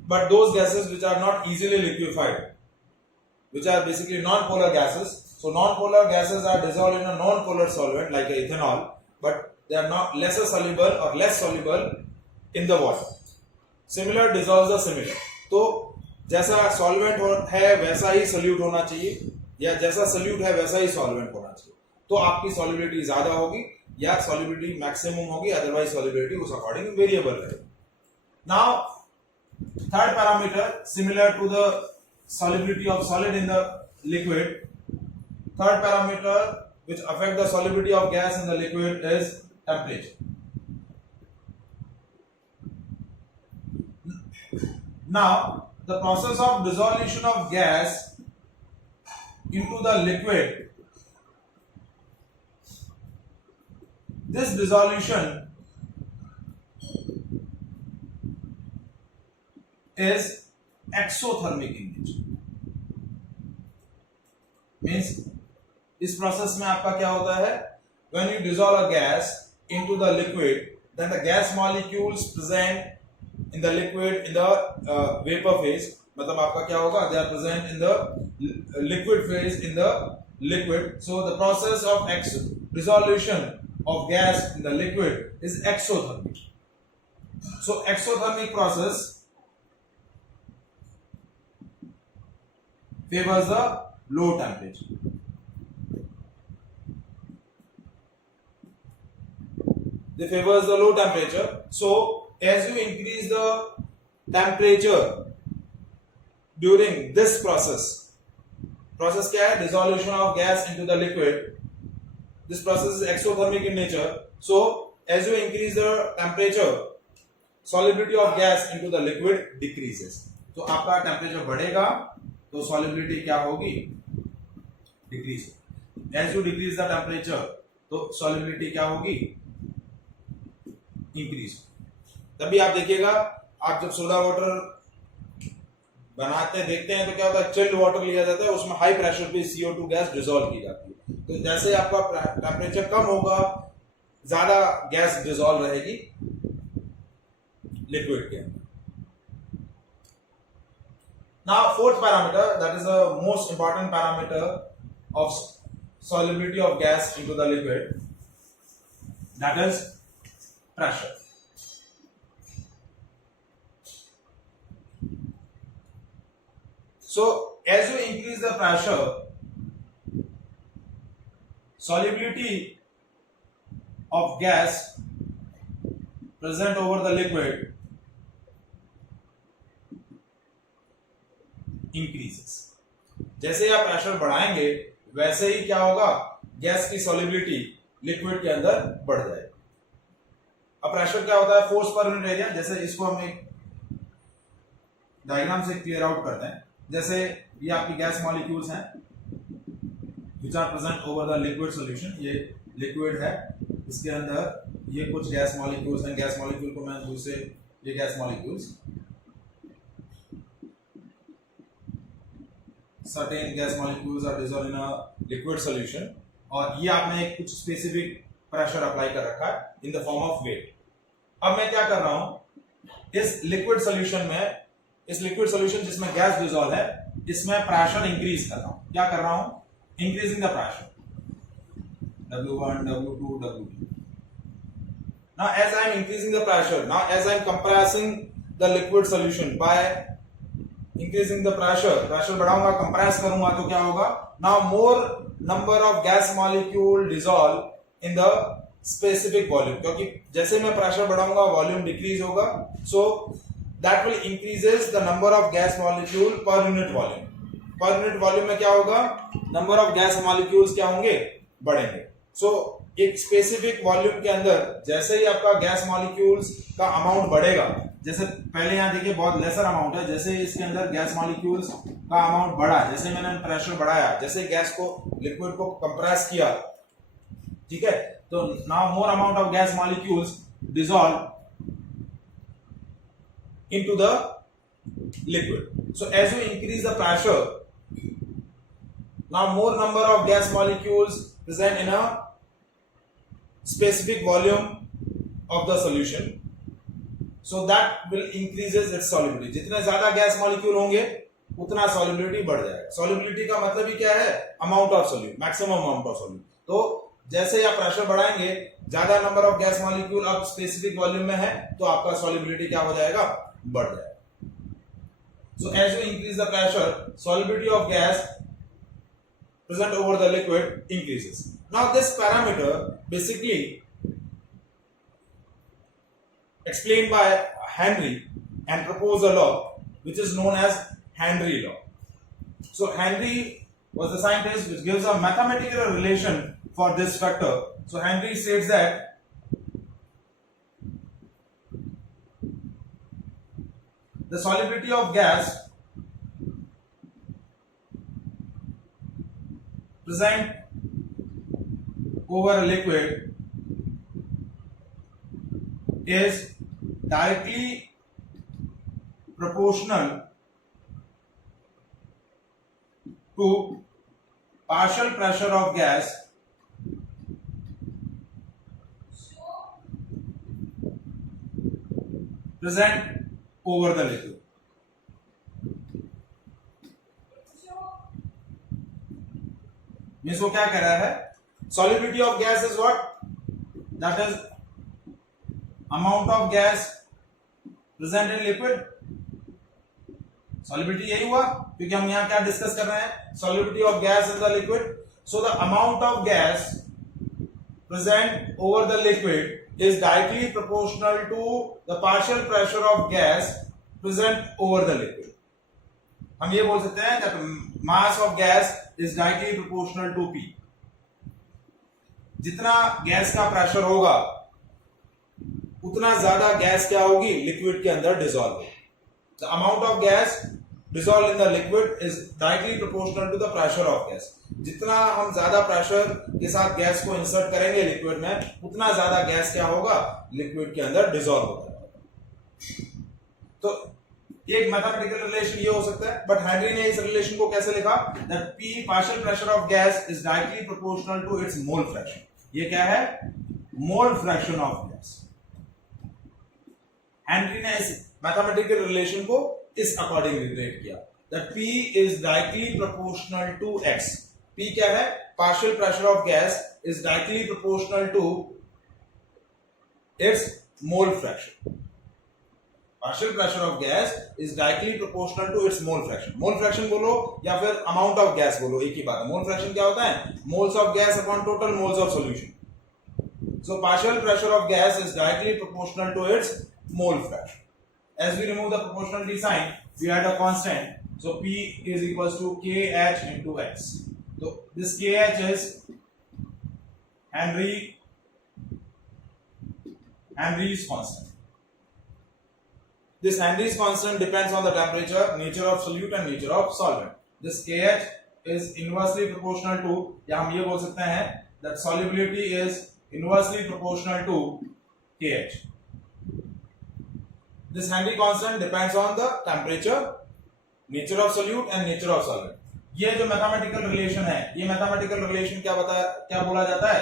But those gases which are not easily liquefied, which are basically non-polar gases, so non-polar gases are dissolved in a non-polar solvent like ethanol, but they are not lesser soluble or less soluble in the water. Similar dissolves the similar. तो जैसा सॉल्वेंट है वैसा ही सोल्यूट होना चाहिए, या जैसा सोल्यूट है वैसा ही सॉल्वेंट होना चाहिए, तो आपकी सॉल्युबिलिटी ज्यादा होगी या सॉल्युबिलिटी मैक्सिमम होगी, अदरवाइज सॉल्युबिलिटी उस अकॉर्डिंग वेरिएबल रहेगी। Now third parameter similar to the solubility of solid in the liquid, third parameter which affect the solubility of gas in the liquid is temperature. Now the process of dissolution of gas into the liquid, this dissolution is exothermic in nature. Means इस process में आपका क्या होता है, when you dissolve a gas into the liquid, then the gas molecules present in the liquid in the vapour phase, मतलब आपका क्या होगा, they are present in the liquid phase in the liquid. So the process of dissolution of gas in the liquid is exothermic. So exothermic process favors the low temperature. They favors the low temperature. So as you increase the temperature during this process क्या है, dissolution of gas into the liquid, this process is exothermic in nature. So as you increase the temperature, solubility of gas into the liquid decreases. तो आपका टेम्परेचर बढ़ेगा तो solubility क्या होगी, decrease. As you decrease the temperature तो solubility क्या होगी, इंक्रीज। तभी आप देखिएगा, आप जब सोडा वाटर बनाते हैं देखते हैं तो क्या होता है, चिल्ड वाटर लिया जाता है, उसमें हाई प्रेशर पे CO2 गैस डिसॉल्व की जाती है। तो जैसे आपका टेम्परेचर कम होगा, ज्यादा गैस डिसॉल्व रहेगी लिक्विड के अंदर। Now fourth parameter, that is the most important parameter of solubility of gas into the liquid, that is pressure. So as you increase the pressure, solubility of gas present over the liquid increases. जैसे आप प्रेशर बढ़ाएंगे वैसे ही क्या होगा, गैस की solubility liquid के अंदर बढ़ जाएगी। अब प्रेशर क्या होता है, फोर्स पर यूनिट एरिया। जैसे इसको हम एक डायग्राम से क्लियर आउट करते हैं। जैसे ये आपकी गैस मॉलिक्यूल्स हैं which are present over the liquid solution. ये लिक्विड है, इसके अंदर ये कुछ गैस मॉलिक्यूल्स हैं। गैस मॉलिक्यूल को मैं दूसरे, ये gas molecules, certain gas molecules are dissolved in a liquid solution, और ये आपने एक कुछ स्पेसिफिक प्रेशर अप्लाई कर रखा है in the form of weight. अब मैं क्या कर रहा हूं, इस लिक्विड सॉल्यूशन में, इस लिक्विड सॉल्यूशन जिसमें गैस डिसॉल्व है, इसमें प्रेशर इंक्रीज कर रहा हूं। क्या कर रहा हूं, increasing the pressure, W1, W2, W3। Now as I am increasing the pressure, now as I am compressing the liquid solution by increasing the pressure, pressure बढ़ाऊंगा, compress करूंगा तो क्या होगा, now more number of gas molecule dissolve in the specific volume, क्योंकि जैसे मैं pressure बढ़ाऊंगा volume decrease होगा, so that will increases the number of gas molecule per unit volume। per unit volume में क्या होगा, number of gas molecules क्या होंगे, बढ़ेंगे। so एक स्पेसिफिक वॉल्यूम के अंदर जैसे ही आपका गैस मॉलिक्यूल्स का अमाउंट बढ़ेगा, जैसे पहले यहां देखिए बहुत लेसर अमाउंट है, जैसे इसके अंदर गैस मॉलिक्यूल्स का अमाउंट बढ़ा, जैसे मैंने प्रेशर बढ़ाया, जैसे गैस को, लिक्विड को कंप्रेस किया, ठीक है, तो now more amount of gas molecules dissolve into the liquid. So as you increase the pressure, now more number of gas molecules present in a specific volume of the solution, so that will increases its solubility। जितने ज्यादा gas molecule होंगे उतना solubility बढ़ जाएगा। solubility का मतलब ही क्या है, amount of solute, maximum amount of solute। तो जैसे आप प्रेशर बढ़ाएंगे, ज्यादा नंबर ऑफ गैस मॉलिक्यूल अब स्पेसिफिक वॉल्यूम में है, तो आपका solubility क्या हो जाएगा, बढ़ जाएगा। so as you increase the pressure, solubility of gas present over the liquid increases। now this parameter basically explained by Henry and proposed a law which is known as Henry law। so Henry was the scientist which gives a mathematical relation for this factor। so Henry states that the solubility of gas present over a liquid is directly proportional to partial pressure of gas present over the liquid। Means वो क्या कह रहा है, solubility of gas is what, that is amount of gas present in liquid। solubility यही हुआ, क्योंकि हम यहां क्या डिस्कस कर रहे हैं, solubility of gas in the liquid। so the amount of gas present over the liquid is directly proportional to the partial pressure of gas present over the liquid। हम ये बोल सकते हैं that mass of gas is directly proportional to P। जितना गैस का प्रेशर होगा उतना ज्यादा गैस क्या होगी, लिक्विड के अंदर डिसॉल्व होगी। The amount of gas dissolve in the liquid is directly proportional to the pressure of gas. जितना हम ज्यादा प्रेशर के साथ गैस को इंसर्ट करेंगे लिक्विड में, उतना ज्यादा गैस क्या होगा, लिक्विड के अंदर डिसॉल्व होगा। तो एक मैथमेटिकल रिलेशन ये हो सकता है, बट हेनरी ने इस रिलेशन को कैसे लिखा, that P partial pressure of gas is directly proportional to its mole fraction. ये क्या है, mole fraction of gas. Henry ने इस मैथमेटिकल रिलेशन को इस अकॉर्डिंग रिलेट किया, that P is directly proportional to X। P क्या है, partial pressure of gas is directly proportional to its mole fraction. Partial pressure of gas is directly proportional to its mole fraction. Mole fraction बोलो या फिर amount of gas बोलो, एक ही बात है। Mole fraction क्या होता है, moles of gas upon total moles of solution. So partial pressure of gas is directly proportional to its mole fraction. As we remove the proportionality sign, we add a constant. So P is equals to KH into X. So this KH is Henry's constant. This Henry's constant depends on the temperature, nature of solute and nature of solvent. This KH is inversely proportional to, या हम ये बोल सकते हैं that solubility is inversely proportional to KH. This Henry constant depends on the temperature, nature of solute and nature of solvent. ये जो mathematical relation है, ये मैथमेटिकल रिलेशन क्या बोला जाता है,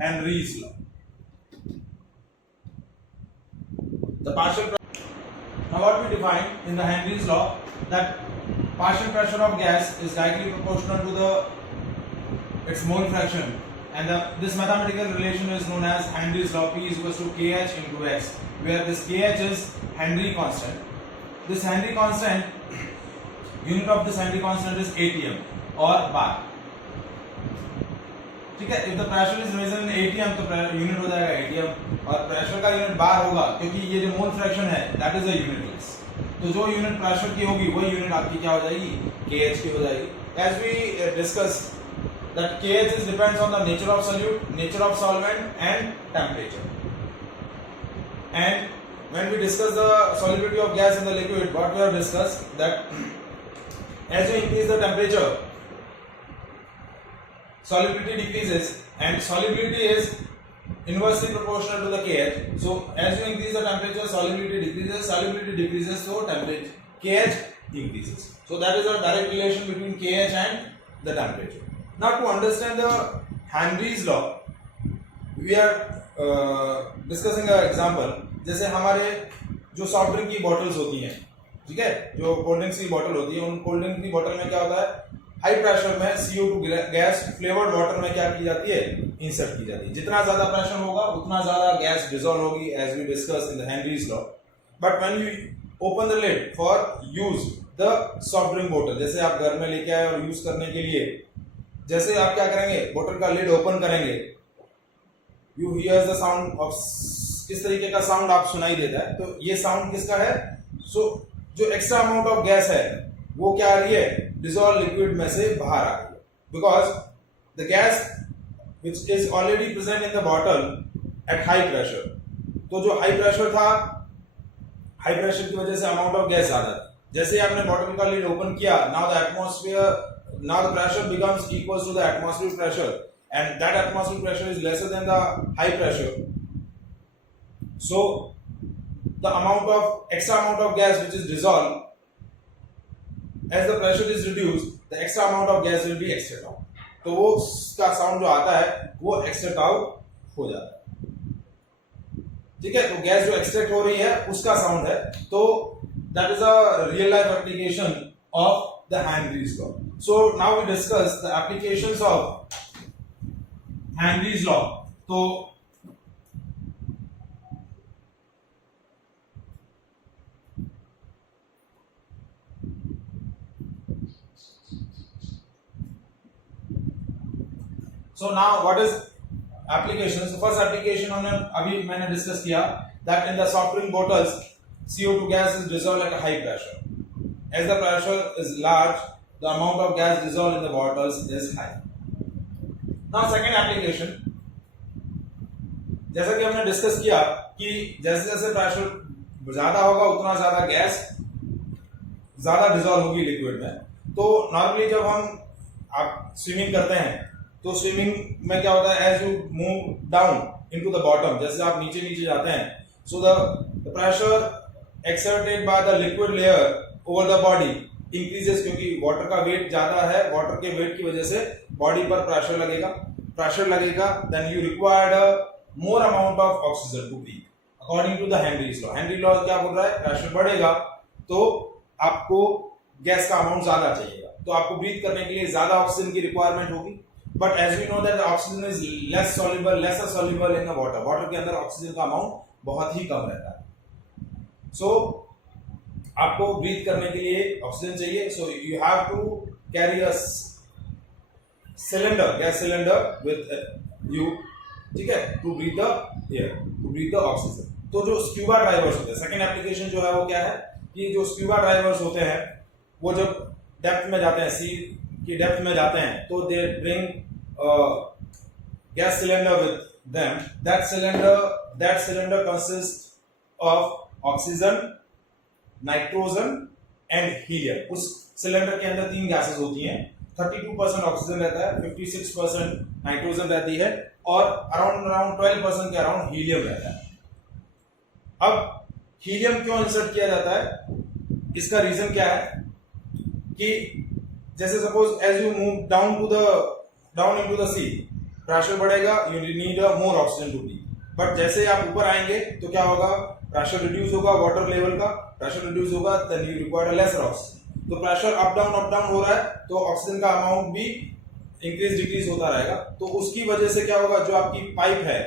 Henry's law. The partial, now what we define in the Henry's law, that partial pressure of gas is directly proportional to its mole fraction, and this mathematical relation is known as Henry's law. P is equals to KH into X, where this KH is Henry constant. This Henry constant, unit of this Henry constant is ATM or bar. ठीक है, if the pressure is measured in ATM तो यूनिट हो जाएगा ATM, और प्रेशर का यूनिट बार होगा, क्योंकि ये जो मोल फ्रैक्शन है that is a unitless. तो जो यूनिट प्रेशर की होगी वही यूनिट आपकी क्या हो जाएगी, KH की हो जाएगी. As we discussed that KH is depends on the nature of solute, nature of solvent and temperature. And when we discuss the solubility of gas in the liquid, what we have discussed, that as you increase the temperature, solubility decreases, and solubility is inversely proportional to the KH. So as you increase the temperature, solubility decreases, so temperature KH increases. So that is a direct relation between KH and the temperature. Now to understand the Henry's law, we are discussing an example. जैसे हमारे जो soft drink की बॉटल्स होती हैं, ठीक है, जो cold drinks की बॉटल होती है, उन कोल्ड ड्रिंक की बॉटल में क्या होता है, हाई प्रेशर में CO2 गैस फ्लेवर्ड वाटर में क्या की जाती है, इंसर्ट की जाती है. जितना ज्यादा प्रेशर होगा उतना ज्यादा गैस डिसॉल्व होगी, as we discuss in the Henry's law. But when you open the lid for use the soft drink बोतल, जैसे आप घर में लेके आए और यूज करने के लिए, जैसे आप क्या करेंगे, बोतल का लिड ओपन करेंगे, you here the sound of, किस तरीके का साउंड आप सुनाई देता है, तो ये साउंड किसका है, सो जो एक्स्ट्रा अमाउंट ऑफ गैस है वो क्या आ रही है, डिसॉल्व लिक्विड में से बाहर आ रही है, because the gas which is already present in the bottle at high pressure. तो जो हाई प्रेशर था, हाई प्रेशर की वजह से अमाउंट ऑफ गैस ज्यादा था. जैसे ही आपने बॉटल का लिड ओपन किया, now the atmosphere, now the pressure becomes equal to the atmospheric pressure, and that atmospheric pressure is lesser than the high pressure. So the amount of extra amount of gas which is dissolved, as the pressure is reduced, the extra amount of gas will be extract out. तो वो उसका साउंड जो आता है वो extract out हो जाता है. ठीक है, तो गैस जो एक्सट्रैक्ट हो रही है उसका साउंड है. तो that is a real life application of the Henry's law. So now we discuss the applications of Henry's law. तो So now what is application? So first application हमने अभी मैंने डिस्कस किया, that in the soft drink bottles CO2 gas is dissolved at a high pressure. As the pressure is large, the amount of gas dissolved in the bottles is high. Now second application, जैसा कि हमने डिस्कस किया कि जैसे जैसे प्रेशर ज्यादा होगा उतना ज्यादा गैस ज्यादा डिसॉल्व होगी लिक्विड में. तो नॉर्मली जब हम आप स्विमिंग करते हैं तो स्विमिंग में क्या होता है, as you move down into the bottom, जैसे आप नीचे नीचे जाते हैं, so the pressure exerted by the liquid layer over the body increases, क्योंकि वाटर का वेट ज्यादा है, वाटर के वेट की वजह से बॉडी पर प्रेशर लगेगा, then you required a more amount of oxygen to breathe according to the Henry's law. Henry law क्या बोल रहा है, प्रेशर बढ़ेगा तो आपको गैस का अमाउंट ज्यादा चाहिएगा, तो आपको ब्रीथ करने के लिए ज्यादा ऑक्सीजन की रिक्वायरमेंट होगी. But as we know that oxygen is lesser soluble in the water. Water के अंदर ऑक्सीजन का अमाउंट बहुत ही कम रहता है. सो आपको ब्रीथ करने के लिए ऑक्सीजन चाहिए. So you have to carry a cylinder, gas cylinder with you, ठीक है, to breathe the air, to breathe the oxygen. तो जो स्क्यूबा ड्राइवर्स होते हैं, सेकंड एप्लीकेशन जो है वो क्या है कि जो स्क्यूबा ड्राइवर्स होते हैं वो जब डेप्थ में जाते हैं, सी की डेप्थ में जाते हैं, तो they bring gas cylinder with them. That cylinder consist of oxygen, nitrogen and helium. उस सिलेंडर के अंदर 3 गैसेस होती हैं. 32% ऑक्सीजन रहता है, 56% नाइट्रोजन रहती है और अराउंड 12% के अराउंड हीलियम रहता है. अब हीलियम क्यों इंसर्ट किया जाता है, इसका रीजन क्या है कि जैसे suppose as you move down into the sea, pressure बढ़ेगा, you need a more oxygen to breathe. But जैसे आप ऊपर आएंगे तो क्या होगा, प्रेशर रिड्यूस होगा, वाटर लेवल का प्रेशर रिड्यूस होगा, then you require lesser oxygen. तो प्रेशर अप डाउन हो रहा है तो ऑक्सीजन का अमाउंट भी इंक्रीज डिक्रीज होता रहेगा. तो उसकी वजह से क्या होगा, जो आपकी पाइप है,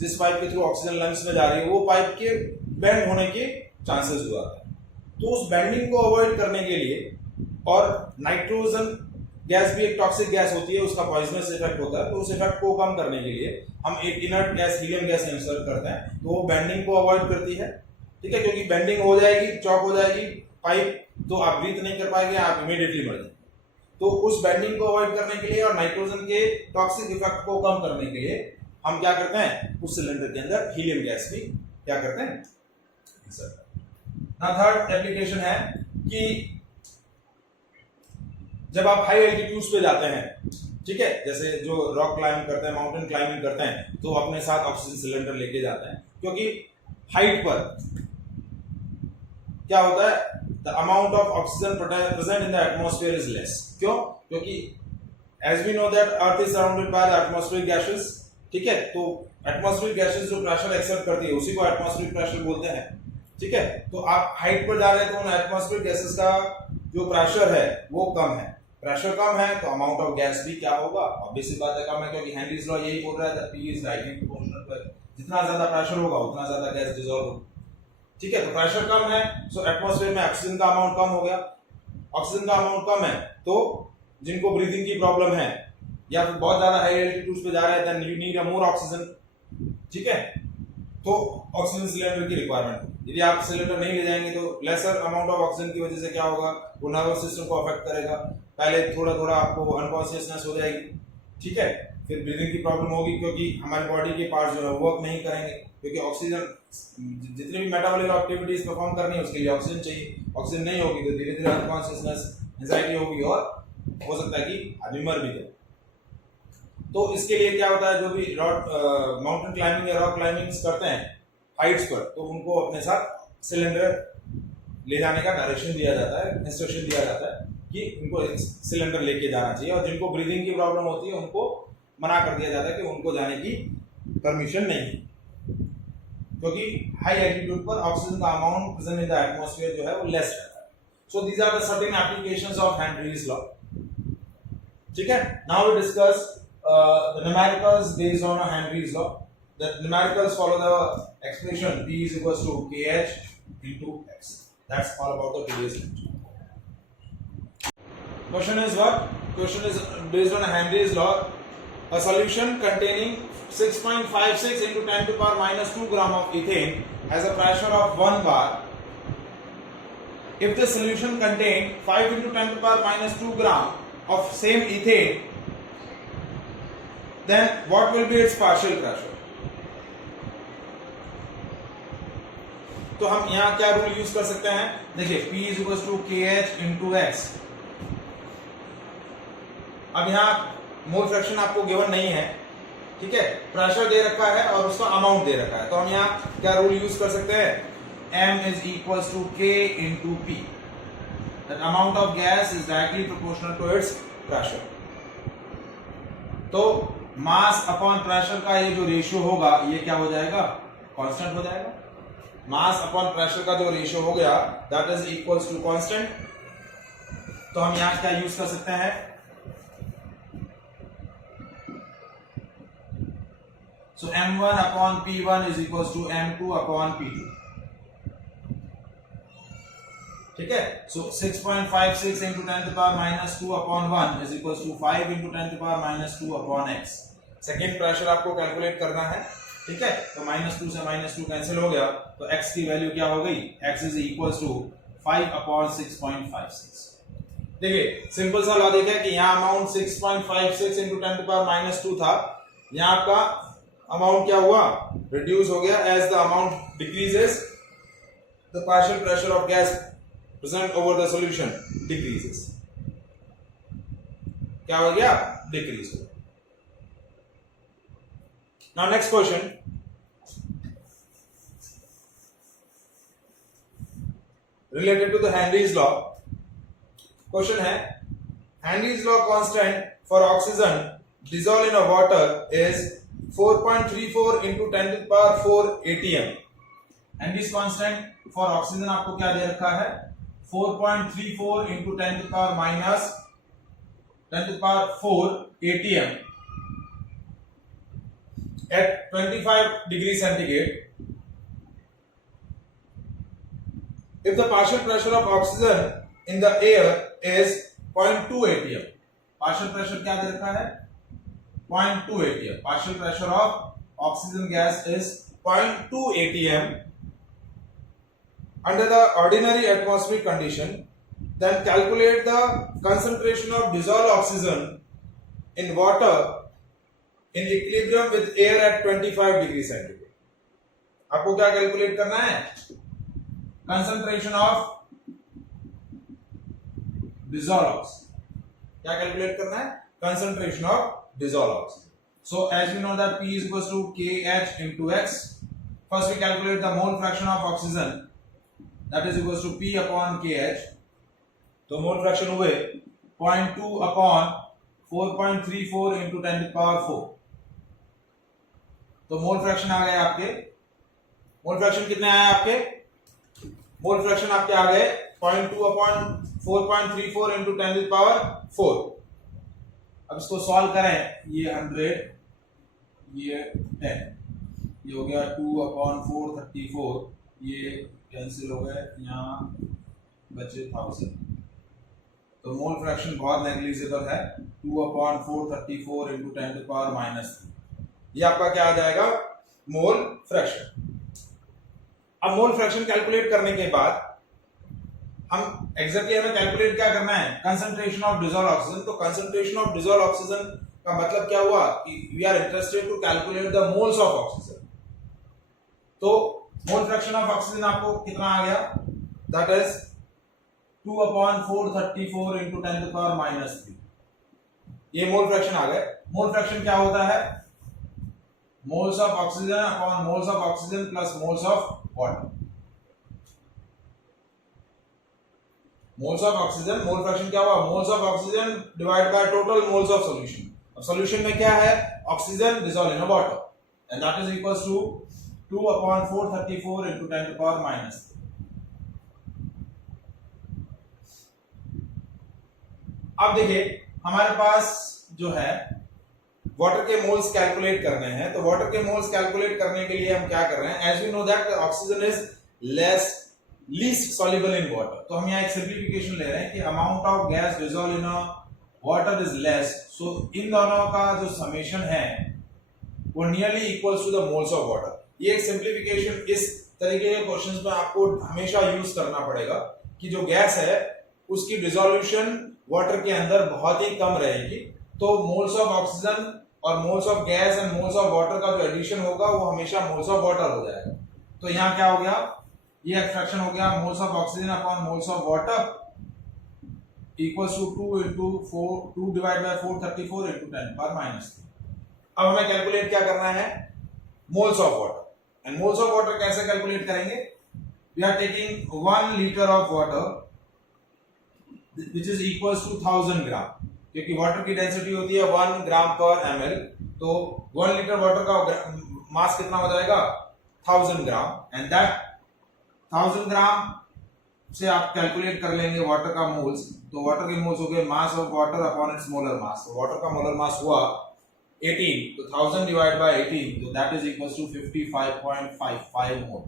जिस पाइप के थ्रू ऑक्सीजन लंग्स में जा रही है, वो पाइप के बेंड होने के चांसेस हुआ है. तो उस बेंडिंग को अवॉइड करने के लिए, और नाइट्रोजन गैस भी एक टॉक्सिक गैस होती है, उसका पॉइजनस इफेक्ट होता है, तो उस इफेक्ट को कम करने के लिए हम एक inert gas, helium gas insert करते हैं. तो वो बेंडिंग को अवॉइड करती है, ठीक है, क्योंकि बेंडिंग हो जाएगी, चॉक हो जाएगी पाइप, तो आप ब्रीथ नहीं कर पाएंगे, आप इमीडिएटली मर जाएंगे. तो उस बेंडिंग को अवॉइड करने के लिए और नाइट्रोजन के टॉक्सिक इफेक्ट को कम करने के लिए हम क्या करते हैं, उस सिलेंडर के अंदर हीलियम गैस भी क्या करते हैं, इंसर्ट करते हैं. ना थर्ड एप्लीकेशन है कि जब आप हाई एल्टीट्यूड्स पे जाते हैं, ठीक है, जैसे जो रॉक क्लाइंब करते हैं, माउंटेन क्लाइंबिंग करते हैं, तो अपने साथ ऑक्सीजन सिलेंडर लेके जाते हैं, क्योंकि हाइट पर क्या होता है, the amount of oxygen present in the atmosphere is less. क्यों, क्योंकि as we know that earth is surrounded by the atmospheric gases, ठीक है. तो एटमॉस्फेरिक गैसेस जो प्रेशर एक्सर्ट करती है उसी को एटमॉस्फेरिक प्रेशर बोलते हैं, ठीक है. तो आप हाइट पर जा रहे हैं तो उन एटमॉस्फेरिक गैसेस का जो प्रेशर है वो कम है. प्रेशर कम है तो अमाउंट ऑफ गैस भी क्या होगा, ऑब्वियस सी बात है, कम है, क्योंकि हेनरीज लॉ यही बोल रहा है P is directly proportional to, जितना ज्यादा प्रेशर होगा उतना ज्यादा गैस डिसॉल्व होगा, ठीक है. तो प्रेशर कम है, सो एटमॉस्फेयर में ऑक्सीजन का अमाउंट कम हो गया. ऑक्सीजन का अमाउंट कम है तो जिनको ब्रीथिंग की प्रॉब्लम है या फिर बहुत ज्यादा हाई एल्टीट्यूड्स पे जा रहे हैं, then you need a more oxygen, ठीक है. तो ऑक्सीजन सिलेंडर की रिक्वायरमेंट होगी. यदि आप सिलेंडर नहीं ले जाएंगे तो लेसर अमाउंट ऑफ ऑक्सीजन की वजह से क्या होगा, वो नर्वस सिस्टम को अफेक्ट करेगा. पहले थोड़ा थोड़ा आपको अनकॉन्शियसनेस हो जाएगी, ठीक है. फिर ब्रीदिंग की प्रॉब्लम होगी, क्योंकि हमारी बॉडी के पार्ट्स जो है वर्क नहीं करेंगे, क्योंकि ऑक्सीजन जितनी भी मेटाबॉलिक एक्टिविटीज परफॉर्म करनी है उसके लिए ऑक्सीजन चाहिए. ऑक्सीजन नहीं होगी तो धीरे धीरे अनकॉन्शियसनेस, एंजाइटी होगी और हो सकता है कि आदमी मर भी जाए. तो इसके लिए क्या होता है, जो भी माउंटेन क्लाइंबिंग या रॉक क्लाइंबिंग करते हैं हाइट्स पर, तो उनको अपने साथ सिलेंडर ले जाने का डायरेक्शन दिया जाता है, इंस्ट्रक्शन दिया जाता है कि उनको सिलेंडर लेके जाना चाहिए. और जिनको ब्रीदिंग की प्रॉब्लम होती है उनको मना कर दिया जाता है कि उनको जाने की परमिशन नहीं है, क्योंकि हाई एल्टीट्यूड पर ऑक्सीजन का amount present in the atmosphere जो है वो लेस रहता है. So these are the certain applications of Henry's law, ठीक है. Now we discuss the numericals based on a Henry's law. The numericals follow the expression P is equals to KH into X. That's all about the today's lecture. Question is what? Question is based on a Henry's law. A solution containing 6.56 into 10 to the power minus 2 gram of ethane has a pressure of 1 bar. If the solution contained 5 into 10 to the power minus 2 gram of same ethane, then what will be its partial pressure? तो हम यहां क्या rule use कर सकते हैं, देखिए P is equals to KH into X. अब यहां मोल फ्रैक्शन आपको गिवन नहीं है, ठीक है, प्रेशर दे रखा है और उसका अमाउंट दे रखा है, तो हम यहां क्या रूल यूज कर सकते हैं m is equals to k into p. That amount of gas is directly proportional to its pressure. तो मास अपॉन प्रेशर का ये जो रेशियो होगा ये क्या हो जाएगा, कांस्टेंट हो जाएगा. मास अपॉन प्रेशर का जो रेशियो हो गया that is equals to constant. तो हम यहां क्या यूज कर सकते हैं, so m1 upon p1 is equals to m2 upon p2. ठीक है. So 6.56 into 10 to the power minus 2 upon 1 is equals to 5 into 10 to the power minus 2 upon x. Second pressure आपको कैलकुलेट करना है. ठीक है. तो -2 से -2 कैंसिल हो गया तो x की वैल्यू क्या हो गई, x is equals to 5 upon 6.56. देखिए सिंपल सा लॉ देखा कि यहाँ अमाउंट 6.56 into 10 to the power minus 2 था. यहाँ आपका अमाउंट क्या हुआ, रिड्यूस हो गया. As the amount decreases the partial pressure of gas present over the solution decreases. क्या हो गया, डिक्रीज हो गया. Now next question, related to the Henry's law. Question है, Henry's law constant for oxygen dissolved in a water is 4.34 into 10 to the power 4 atm. Henry's constant for oxygen आपको क्या दे रखा है, 4.34 into 10 to the power minus 10 to the power 4 atm at 25 degree centigrade. If the partial pressure of oxygen in the air is 0.2 atm, partial pressure क्या दे रखा है, 0.2 atm. Partial pressure of oxygen gas is 0.2 atm under the ordinary atmospheric condition. Then calculate the concentration of dissolved oxygen in water in equilibrium with air at 25 degree centigrade. आपको क्या calculate करना है, concentration of dissolved oxygen. क्या calculate करना है, concentration of dissolved oxygen. So as we know that P is equals to KH into X. First we calculate the mole fraction of oxygen, that is equals to P upon KH. तो mole fraction हुए 0.2 upon 4.34 into 10 to the power 4. तो mole fraction आ गए आपके, mole fraction कितने आए आपके, mole fraction आपके आ गए 0.2 upon 4.34 into 10 to the power 4. अब इसको सॉल्व करें, ये 100, ये 10, ये हो गया 2 upon 434, ये कैंसिल हो गए, यहाँ बचे 1000. तो मोल फ्रैक्शन बहुत नेग्लिजिबल है, 2 upon 434 into 10 to the power minus 3. ये आपका क्या आ जाएगा, मोल फ्रैक्शन. अब मोल फ्रैक्शन कैलकुलेट करने के बाद हम एग्जैक्टली हमें कैलकुलेट क्या करना है, कंसंट्रेशन ऑफ डिसॉल्व ऑक्सीजन. तो कंसंट्रेशन ऑफ डिसॉल्व ऑक्सीजन का मतलब क्या हुआ कि we are interested to calculate the moles of oxygen. तो मोल फ्रैक्शन ऑफ ऑक्सीजन आपको कितना आ गया, that is 2 upon 434 into 10 to the power minus 3. ये मोल फ्रैक्शन आ गए. मोल फ्रैक्शन क्या होता है, moles of oxygen upon moles of oxygen plus moles of water. Moles of oxygen, mole fraction क्या हुआ, moles of oxygen divide by total moles of solution. अब solution में क्या है, oxygen dissolve in water, and that is equals to 2 upon 434 into 10 to the power minus 3. अब देखिए हमारे पास जो है वाटर के मोल्स कैलकुलेट करने हैं. तो वाटर के मोल्स कैलकुलेट करने के लिए हम क्या कर रहे हैं, as we know that oxygen is least soluble in water. तो हम यहाँ एक सिंप्लीफिकेशन ले रहे हैं कि amount of gas dissolve in water is less. So इन दोनों का जो समेशन है वो nearly equals to the moles of water. ये एक सिंप्लीफिकेशन इस तरीके के क्वेश्चंस में आपको हमेशा यूज करना पड़ेगा कि जो गैस है उसकी डिसोल्यूशन वाटर के अंदर बहुत ही कम रहेगी. तो मोल्स ऑफ ऑक्सीजन और moles of gas and moles of water का जो एडिशन होगा वो हमेशा मोल्स ऑफ वाटर हो जाएगा. तो यहाँ क्या हो गया, ये एक्सट्रैक्शन हो गया, moles of oxygen upon moles of water equals to 2 divide by 434 into 10 power minus 3. अब हमें कैलकुलेट क्या करना है, moles of water. And moles of water कैसे कैलकुलेट करेंगे, we are taking 1 liter of water which is equals to 1000 ग्राम, क्योंकि वाटर की डेंसिटी होती है 1 ग्राम पर ml, तो 1 लीटर वाटर का मास कितना हो जाएगा 1000 ग्राम, एंड दैट 1000 ग्राम से आप कैलकुलेट कर लेंगे वाटर का मोल्स, तो वाटर के मोल्स हो गए mass of water upon its molar mass, तो वाटर का मोलर मास हुआ 18, तो 1000 डिवाइड बाय 18, तो दैट इज इक्वल्स टू 55.55 मोल।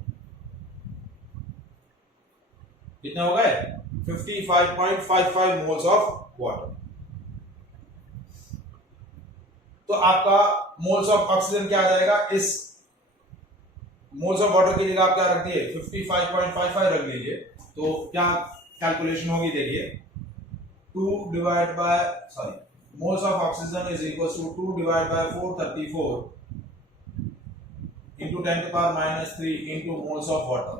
कितने हो गए 55.55 मोल्स ऑफ वाटर। तो आपका मोल्स ऑफ ऑक्सीजन क्या आ जाएगा, इस मोल्स ऑफ वाटर की जगह आप क्या रख दिए 55.55 रख लीजिए, तो क्या कैलकुलेशन होगी देखिए, 2 divide by moles of oxygen is equal to 2 divide by 434 into 10 to the power minus 3 into moles of water.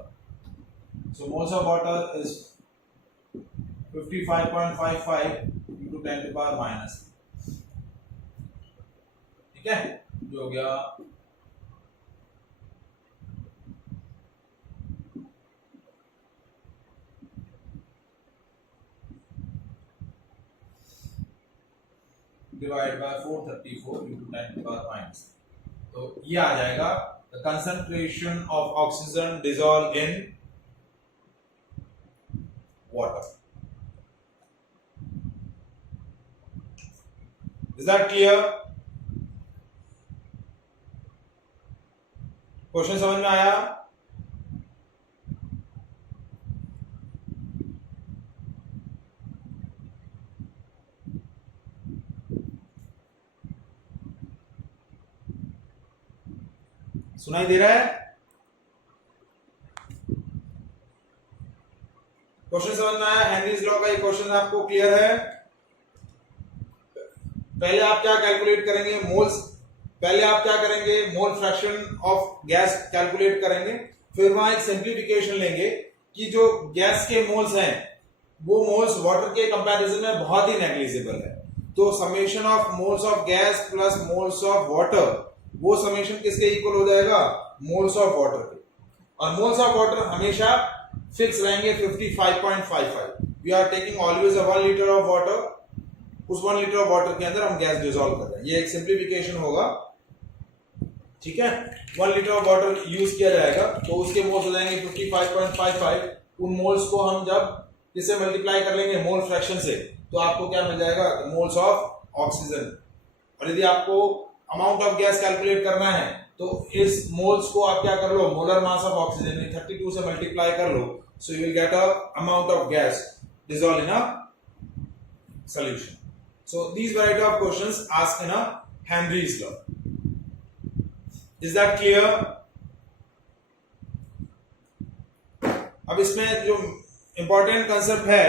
So moles of water is 55.55 into 10 to the power minus 3. ठीक है, जो हो गया divide by 434 into 10 to the power minus 3. तो ये आ जाएगा the concentration of oxygen dissolved in water. Is that clear? Question समझ में आया? सुनाई दे रहा है? क्वेश्चन समझ में आया? हेनरीज लॉ का ये क्वेश्चन आपको क्लियर है? पहले आप क्या कैलकुलेट करेंगे मोल्स, पहले आप क्या करेंगे मोल फ्रैक्शन ऑफ गैस कैलकुलेट करेंगे, फिर वहां एक सिंप्लीफिकेशन लेंगे कि जो गैस के मोल्स हैं वो मोल्स वाटर के कंपैरिजन में बहुत ही नेग्लिजिबल है, तो summation of moles of gas plus moles of water, वो समेशन किसके इक्वल हो जाएगा मोल्स ऑफ वाटर के, और मोल्स ऑफ वाटर हमेशा फिक्स रहेंगे 55.55. We are taking always 1 litre of water, उस 1 लीटर ऑफ वाटर के अंदर हम गैस डिसॉल्व कर रहे हैं, ये एक सिंप्लीफिकेशन होगा, ठीक है। 1 लीटर ऑफ वाटर यूज किया जाएगा तो उसके मोल्स हो जाएंगे 55.55, उन मोल्स को हम जब इससे मल्टीप्लाई कर लेंगे मोल फ्रैक्शन से, तो आपको क्या मिल जाएगा मोल्स ऑफ ऑक्सीजन, और यदि आपको अमाउंट ऑफ गैस कैलकुलेट करना है तो इस मोल्स को आप क्या कर लो मोलर मास ऑफ ऑक्सीजन 32 से मल्टीप्लाई कर लो, so you will get a amount of gas dissolved in a solution. So these variety of questions asked in a Henry's law. Is that clear? अब इसमें जो important concept है